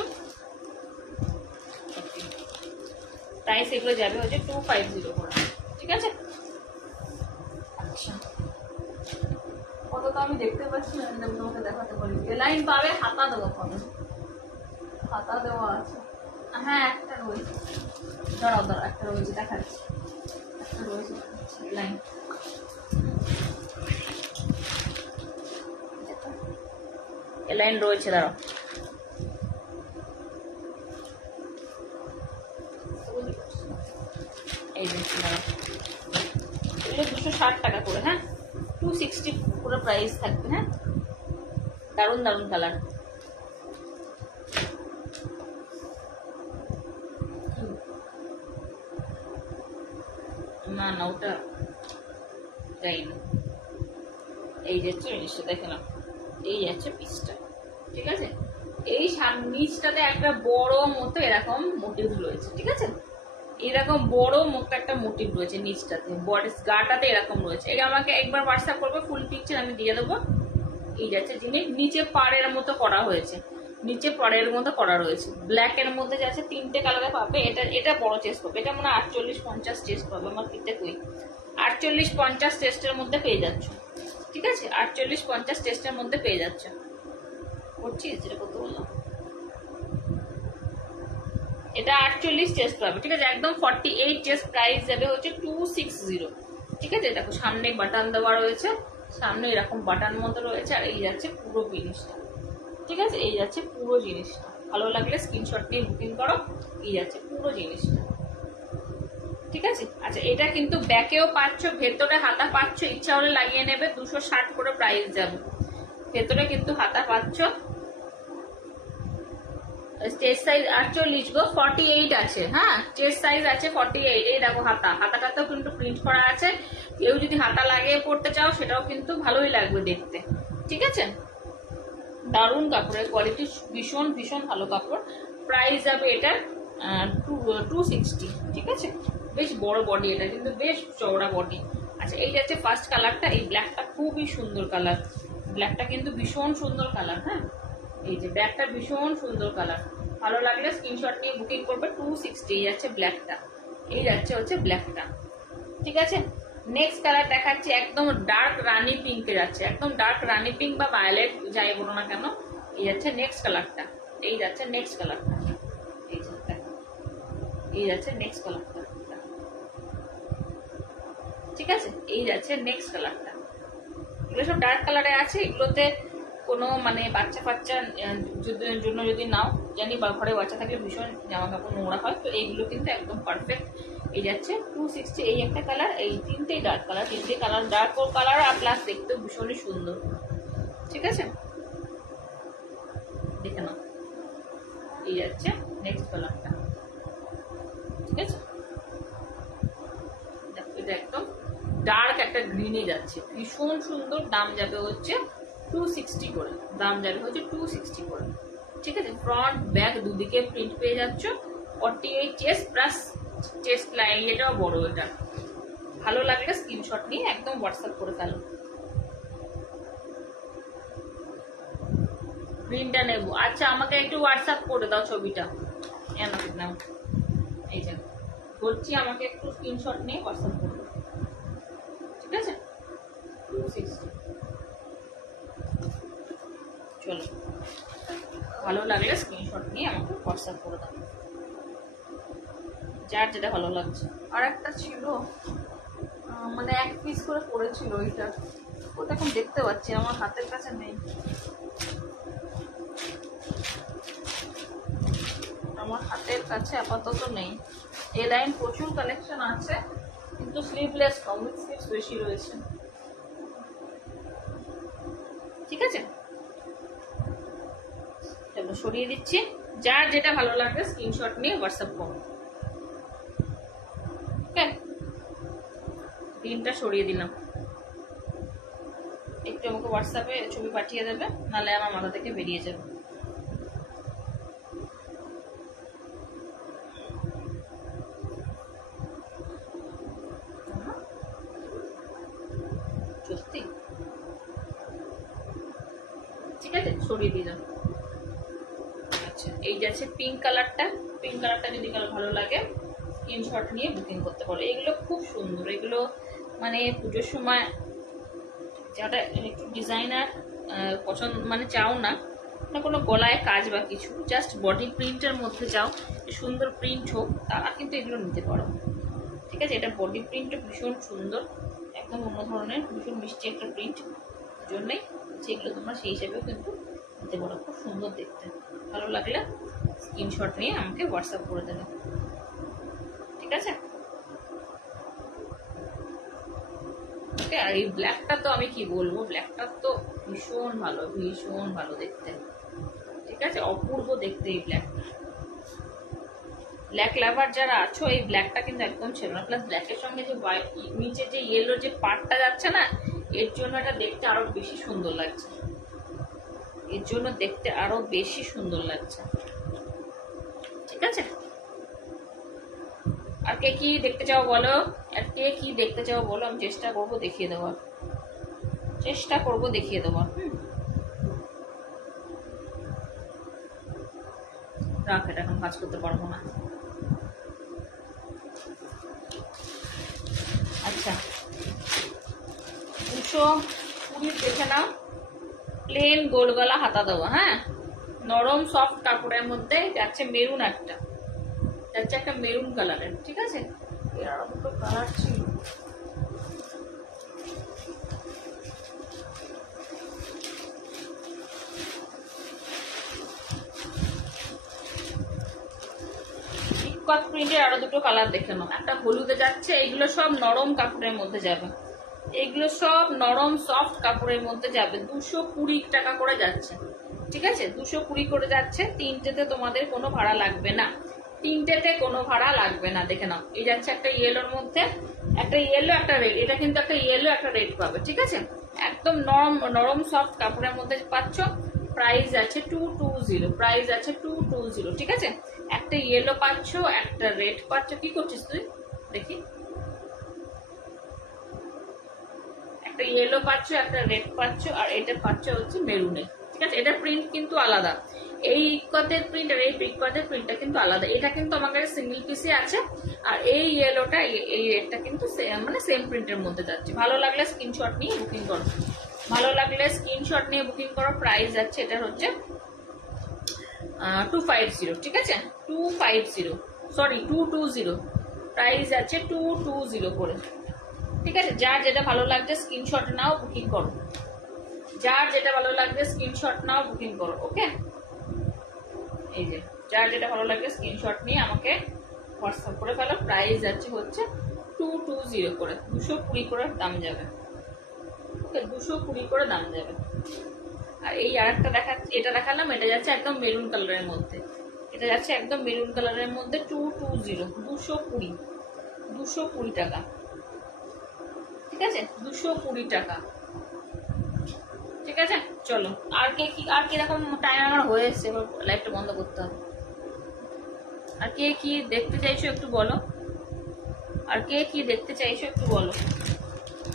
প্রাইস এগুলো যাবে হচ্ছে 250 করে। ঠিক আছে, আচ্ছা কত তো আমি দেখতে পাচ্ছি না, তোমাকে দেখাতে পারি। এলাইন পাবে, হাতা দেওয়া পাবে, হাতা দেওয়া আছে। হ্যাঁ একটা রয়েছে, দাঁড়াও দাঁড়াও, একটা রয়েছে দেখাচ্ছি, একটা রয়েছে এলাইন। এলাইন রয়েছে, দাঁড়াও। এই যে এগুলো 260 টাকা করে। হ্যাঁ, 260 পুরো প্রাইস থাকবে। হ্যাঁ, দারুণ দারুণ কালার। না না, ওটা যাই না। এই যাচ্ছে জিনিসটা, দেখে না, এই যাচ্ছে পিসটা। ঠিক আছে, এই নিচটাতে একটা বড় মতো এরকম মোটিভ রয়েছে। ঠিক আছে, এরকম বড় মতো একটা মোটিভ রয়েছে নিচটাতে, বডি গাটাতে এরকম রয়েছে। এটা আমাকে একবার হোয়াটসঅ্যাপ করবে, ফুল পিকচার আমি দিয়ে দেবো। এই যাচ্ছে জিনিস, নিচে পাড়ের মতো করা হয়েছে, নিচে পাড়ের মতো করা রয়েছে। ব্ল্যাক এর মধ্যে যাচ্ছে 3টে কালারে পাবে। এটা বড় চেস্ট পাবে, এটা মনে হয় 48-50 চেস্ট পাবে। আমার কিনতে কই 48-50 চেস্টের মধ্যে পেয়ে যাচ্ছ। ঠিক আছে, 48-50 চেস্টের মধ্যে পেয়ে যাচ্ছে। করছিস যেটা কত বললাম, এটা 48 চেস্ট পাবে। ঠিক আছে, একদম 48 চেস্ট। প্রাইস যাবে হচ্ছে 260। ঠিক আছে, দেখো সামনে বাটন দেওয়া রয়েছে, সামনে এরকম বাটন মতো রয়েছে, আর এই যাচ্ছে পুরো জিনিসটা। ঠিক আছে, এই যাচ্ছে পুরো জিনিসটা। ভালো লাগলে স্ক্রিনশট নিয়ে বুকিং করো। এই যাচ্ছে পুরো জিনিসটা। ঠিক আছে, আচ্ছা এটা কিন্তু ব্যাকেও পাচ্ছ, ভেতরে হাতা পাচ্ছ, ইচ্ছা হলে লাগিয়ে নেবে। 260 করে প্রাইস যাবে। ভেতরে কিন্তু হাতা পাচ্ছ। চেস্ট সাইজ 48 গো, 48 আছে। হ্যাঁ, চেস্ট সাইজ আছে 48। এই দেখো হাতাটাতেও কিন্তু প্রিন্ট করা আছে। কেউ যদি হাতা লাগিয়ে পড়তে চাও সেটাও কিন্তু ভালোই লাগবে দেখতে। ঠিক আছে, দারুণ কাপড়ের কোয়ালিটি, ভীষণ ভীষণ ভালো কাপড়। প্রাইস যাবে এটা 260। ঠিক আছে, বেশ বড় বডি, এটা কিন্তু বেশ চওড়া বডি। আচ্ছা এই যাচ্ছে ফার্স্ট কালারটা, এই ব্ল্যাকটা খুবই সুন্দর কালার। ব্ল্যাকটা কিন্তু ভীষণ সুন্দর কালার। হ্যাঁ, এই যে ব্ল্যাকটা ভীষণ সুন্দর কালার। ভালো লাগলে স্ক্রিনশট নিয়ে বুকিং করবে। 260। এই যাচ্ছে ব্ল্যাকটা, এই যাচ্ছে হচ্ছে ব্ল্যাকটা। ঠিক আছে, নেক্সট কালার দেখাচ্ছি, একদম ডার্ক রানি পিঙ্কে যাচ্ছে, একদম ডার্ক রানি পিঙ্ক বা ভায়োলেট যাই বলো না কেন। এই যাচ্ছে নেক্সট কালারটা, এই যাচ্ছে নেক্সট কালারটা, এই যাচ্ছে নেক্সট কালারটা। ঠিক আছে, এই যাচ্ছে নেক্সট কালারটা। এগুলো সব ডার্ক কালারে আছে। এগুলোতে কোনো মানে বাচ্চা ফাচ্চার জন্য যদি নাও, জানি বা ঘরে বাচ্চা থাকলে ভীষণ জামা কাপড় নোংরা হয়, তো এইগুলো কিন্তু একদম পারফেক্ট। এই যাচ্ছে 260। এই একটা কালার, এই তিনটেই ডার্ক কালার, তিনটে কালার ডার্ক ও কালার, আর প্লাস দেখতেও ভীষণই সুন্দর। ঠিক আছে, দেখে নাও। এই যাচ্ছে নেক্সট কালারটা। ঠিক আছে, এটা একদম ডার্ক একটা গ্রিনে যাচ্ছে, ভীষণ সুন্দর। দাম যাবে হচ্ছে 260 করে, দাম যাবে হচ্ছে 260 করে। ঠিক আছে, ফ্রন্ট ব্যাক দুদিকে প্রিন্ট পেয়ে যাচ্ছ। 48 চেস্ট প্লাস চেস্ট লাইন, এটাও বড়। এটা ভালো লাগলে স্ক্রিনশট নিয়ে একদম হোয়াটসঅ্যাপ করে ফেলো। প্রিন্টটা নেব। আচ্ছা আমাকে একটু হোয়াটসঅ্যাপ করে দাও ছবিটা। নাও এই যে বলছি, আমাকে একটু স্ক্রিনশট নিয়ে হোয়াটসঅ্যাপ করে দাও। ঠিক আছে, 260। চলো, ভালো লাগলে স্ক্রিনশট নিয়ে আমাকে হোয়াটসঅ্যাপ করে দাও, যার যেটা ভালো লাগছে। আর একটা ছিল, মানে এক পিস করে পড়েছিল, ওইটা ওটা এখন দেখতে পাচ্ছি, আমার হাতের কাছে নেই, আমার হাতের কাছে আপাতত নেই। এ লাইন প্রচুর কালেকশন আছে, কিন্তু স্লিভলেস কম, স্লিভস বেশি রয়েছে। ঠিক আছে, চলো সরিয়ে দিচ্ছি। যার যেটা ভালো লাগবে স্ক্রিনশট নিয়ে হোয়াটসঅ্যাপ করো। ওকে, প্রিন্টটা সরিয়ে দিলাম। একটু আমাকে হোয়াটসঅ্যাপে ছবি পাঠিয়ে দেবে, নাহলে আমার মাথা থেকে বেরিয়ে যাবে। সরিয়ে দিলাম। আচ্ছা, এই যাচ্ছে পিঙ্ক কালারটা। পিঙ্ক কালারটা যদি কারো ভালো লাগে স্ক্রিনশট নিয়ে বুকিং করতে পারো। এগুলো খুব সুন্দর, এগুলো মানে পুজোর সময় যারা একটু ডিজাইনার পছন্দ মানে চাও না, না কোনো গলায় কাজ বা কিছু, জাস্ট বডি প্রিন্টের মধ্যে চাও সুন্দর প্রিন্ট হোক, তারা কিন্তু এগুলো নিতে পারো। ঠিক আছে, এটা বডি প্রিন্টটা ভীষণ সুন্দর, একদম অন্য ধরনের ভীষণ মিষ্টি একটা প্রিন্ট, জন্যই যেগুলো তোমরা সেই হিসেবেও কিন্তু নিতে পারো। খুব সুন্দর দেখতে, ভালো লাগলে স্ক্রিনশট নিয়ে আমাকে হোয়াটসঅ্যাপ করে দেবে। ঠিক আছে, ওকে। আর এই ব্ল্যাকটা তো আমি কি বলবো, ব্ল্যাকটা তো ভীষণ ভালো, ভীষণ ভালো দেখতে। ঠিক আছে, অপূর্ব দেখতে এই ব্ল্যাকটা। ব্ল্যাক লাভার যারা আছো, এই ব্ল্যাকটা কিন্তু একদম ছিল না। প্লাস ব্ল্যাকের সঙ্গে যে নিচে যে ইয়েলো যে পার্টটা যাচ্ছে না, এর জন্য এটা দেখতে আরো বেশি সুন্দর লাগছে, এর জন্য দেখতে আরো বেশি সুন্দর লাগছে। ঠিক আছে, আর কে কি দেখতে চাও বলো, আর কে কি দেখতে চাও বলো, আমি চেষ্টা করবো দেখিয়ে দেওয়ার, চেষ্টা করবো দেখিয়ে দেওয়ার। রাখ, এটা এখন কাজ করতে পারবো না। আচ্ছা, 220 দেখে নাও, প্লেন গোল গলা হাতা দেওয়া, হ্যাঁ, নরম সফট কাপড়ের মধ্যে যাচ্ছে মেরুন, একটা যাচ্ছে একটা মেরুন কালারের। ঠিক আছে, এর আরো দুটো কালার ছিল, ইকট প্রিন্টের আরো দুটো কালার দেখে নাও। একটা হলুদে যাচ্ছে, এইগুলো সব নরম কাপড়ের মধ্যে যাবে, এগুলো সব নরম সফট কাপড়ের মধ্যে যাবে। 220 টাকা করে যাচ্ছে। ঠিক আছে, 220 করে যাচ্ছে। তিনটেতে তোমাদের কোনো ভাড়া লাগবে না, তিনটেতে কোনো ভাড়া লাগবে না। দেখে নাও, এই যাচ্ছে একটা ইয়েলোর মধ্যে, একটা ইয়েলো একটা রেড, এটা কিন্তু একটা ইয়েলো একটা রেড পাবে। ঠিক আছে, একদম নরম নরম সফট কাপড়ের মধ্যে পাচ্ছ। প্রাইস আছে 220, প্রাইস আছে 220। ঠিক আছে, একটা ইয়েলো পাচ্ছ, একটা রেড পাচ্ছ। কি করছিস তুই দেখি, একটা ইয়েলো পাচ্ছ, একটা রেড পাচ্ছ, আর এটা পাচ্ছ হচ্ছে মেরুনে। ঠিক আছে, এটা প্রিন্ট কিন্তু আলাদা, এই ইকতের প্রিন্ট আর এই ইকতের প্রিন্টটা কিন্তু আলাদা। এটা কিন্তু আমার কাছে সিঙ্গেল পিসে আছে, আর এই ইয়েলোটা এই রেডটা কিন্তু মানে সেম প্রিন্টের মধ্যে যাচ্ছে। ভালো লাগলে স্ক্রিনশট নিয়ে বুকিং করো, ভালো লাগলে স্ক্রিনশট নিয়ে বুকিং করো। প্রাইস যাচ্ছে এটা হচ্ছে 250। ঠিক আছে, 250, সরি 220, প্রাইস আছে 220 করে। ঠিক আছে, যার যেটা ভালো লাগছে স্ক্রিনশট নাও, বুকিং করো। যার যেটা ভালো লাগছে স্ক্রিনশট নাও, বুকিং করো। ওকে, এই যে যার যেটা ভালো লাগছে স্ক্রিনশট নিয়ে আমাকে হোয়াটসঅ্যাপ করে ফেলো। প্রাইস যাচ্ছে হচ্ছে 220 করে, 220 করে দাম যাবে। ওকে, 220 করে দাম যাবে। আর এই আরেকটা এটা দেখালাম, এটা যাচ্ছে একদম মেরুন কালারের মধ্যে, এটা যাচ্ছে একদম মেরুন কালারের মধ্যে 220, 220 টাকা। ঠিক আছে, 220 টাকা। ঠিক আছে, চলো, আর কে কি, আর কিরকম টাইম আমার হয়ে এসছে, এবার লাইভটা বন্ধ করতে হবে। আর কে কি দেখতে চাইছো একটু বলো, আর কে কি দেখতে চাইছো একটু বলো।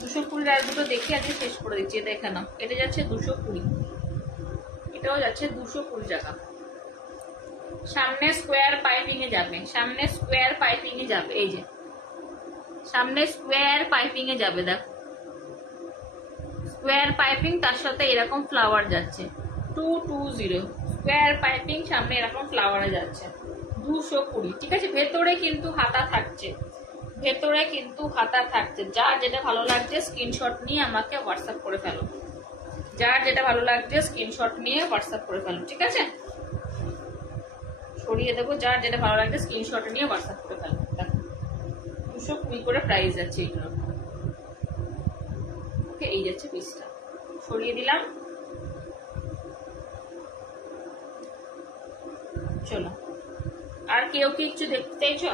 220 আর দুটো দেখে আজকে শেষ করে দিচ্ছি। এটা এখানে এটা যাচ্ছে 220, এটাও যাচ্ছে 220 টাকা। সামনে স্কোয়ার পাইপিং এ যাবে, সামনে স্কোয়ার পাইপিং এ যাবে, এই যে সামনে স্কোয়ার পাইপিং এ যাবে, দেখো স্কোয়ার পাইপিং, তার সাথে এরকম ফ্লাওয়ার যাচ্ছে 220, স্কোয়ার পাইপিং, সামনে এরকম ফ্লাওয়ারে যাচ্ছে 220। ঠিক আছে, ভেতরে কিন্তু হাতা থাকছে, ভেতরে কিন্তু হাতা থাকছে। যার যেটা ভালো লাগছে স্ক্রিনশট নিয়ে আমাকে হোয়াটসঅ্যাপ করে ফেলো, যার যেটা ভালো লাগছে স্ক্রিনশট নিয়ে হোয়াটসঅ্যাপ করে ফেলো। ঠিক আছে, সরিয়ে দেবো, যার যেটা ভালো লাগছে স্ক্রিনশট নিয়ে হোয়াটসঅ্যাপ করে ফেলো। দেখো 220 করে প্রাইস যাচ্ছে এগুলো। ওকে, এই যাচ্ছে পিসটা, সরিয়ে দিলাম। চলো, আর কেউ কি কিছু দেখতে চাইছো,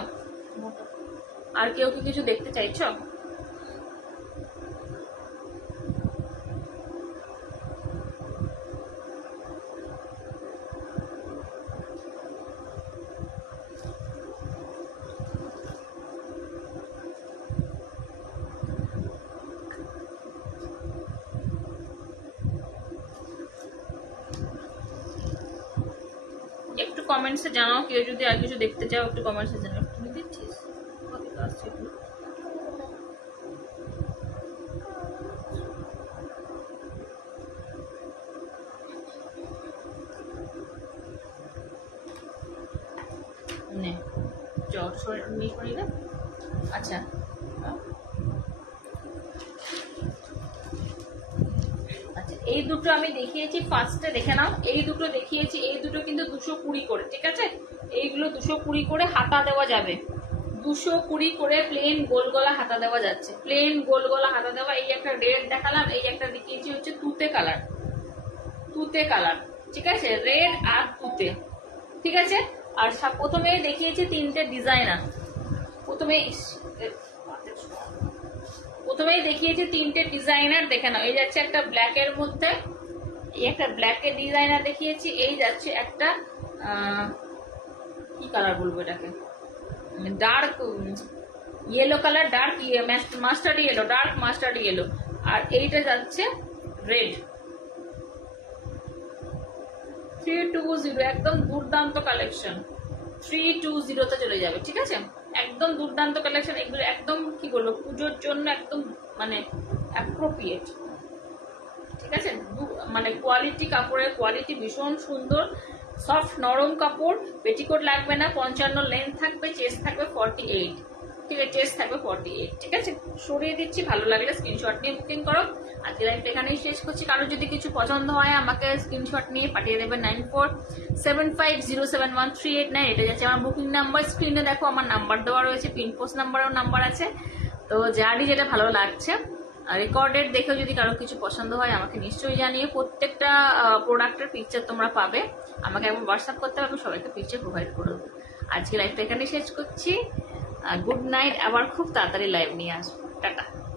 আর কেউ কি কিছু দেখতে চাইছো? কমেন্টসে জানাও, কেউ যদি আর কিছু দেখতে চাও একটু কমেন্টসে জানাও। তুমি দিচ্ছিস কত আসছে এগুলো? নে চট সরিয়ে দে। আচ্ছা আচ্ছা, এই দুটো আমি দেখিয়েছি ফার্স্টে, দেখে নাও। এই দুটো দেখিয়েছি, এই দুটো কিন্তু 220 করে, ঠিক আছে? এইগুলো 220 করে হাতা দেওয়া যাবে, 220 করে প্লেন গোল গলা হাতা দেওয়া যাচ্ছে, প্লেন গোল গলা হাতা দেওয়া। এই একটা রেড দেখালাম, এই একটা দেখিয়েছি হচ্ছে তুতে কালার, তুতে কালার, ঠিক আছে? রেড আর তুতে, ঠিক আছে? আর প্রথমে দেখিয়েছি 3টে ডিজাইনার, প্রথমেই দেখিয়েছি 3টে ডিজাইনার, দেখে নাও। এই যাচ্ছে একটা ব্ল্যাকের মধ্যে, এই একটা ব্ল্যাকের ডিজাইনার দেখিয়েছি, এই যাচ্ছে একটা কি কালার বলবো এটাকে, dark yellow colour, dark mustard yellow, dark mustard yellow. আর এইটা যাচ্ছে রেড। 320, একদম দুর্দান্ত কালেকশন, 320 চলে যাবে, ঠিক আছে? একদম দুর্দান্ত কালেকশন, এগুলো একদম কি বলবো পুজোর জন্য একদম মানে অ্যাপ্রোপ্রিয়েট, ঠিক আছে? মানে কোয়ালিটি, কাপড়ের কোয়ালিটি ভীষণ সুন্দর, সফট নরম কাপড়, পেটিকোট লাগবে না, 55 লেন্থ থাকবে, চেস্ট থাকবে 48, ঠিক আছে? চেস্ট থাকবে 48, ঠিক আছে? সরিয়ে দিচ্ছি, ভালো লাগলে স্ক্রিনশট নিয়ে বুকিং করো। আজকে লাইভটা এখানেই শেষ করছি। কারো যদি কিছু পছন্দ হয় আমাকে স্ক্রিনশট নিয়ে পাঠিয়ে দেবে 9475071389, এটা যাচ্ছে আমার বুকিং নাম্বার। স্ক্রিনে দেখো আমার নাম্বার দেওয়া রয়েছে, পিনপোস্ট নাম্বারও নাম্বার আছে। তো যারই যেটা ভালো লাগছে, রেকর্ডেড দেখেও যদি কারো কিছু পছন্দ হয় আমাকে নিশ্চয়ই জানিয়ে। প্রত্যেকটা প্রোডাক্টের পিকচার তোমরা পাবে, আমাকে একবার হোয়াটসঅ্যাপ করতে হবে, আমি সবাইকে পিকচার প্রোভাইড করে দেবো। আজকে লাইভটা এখানে শেষ করছি। গুড নাইট, আবার খুব তাড়াতাড়ি লাইভ নিয়ে আসবো। টাটা।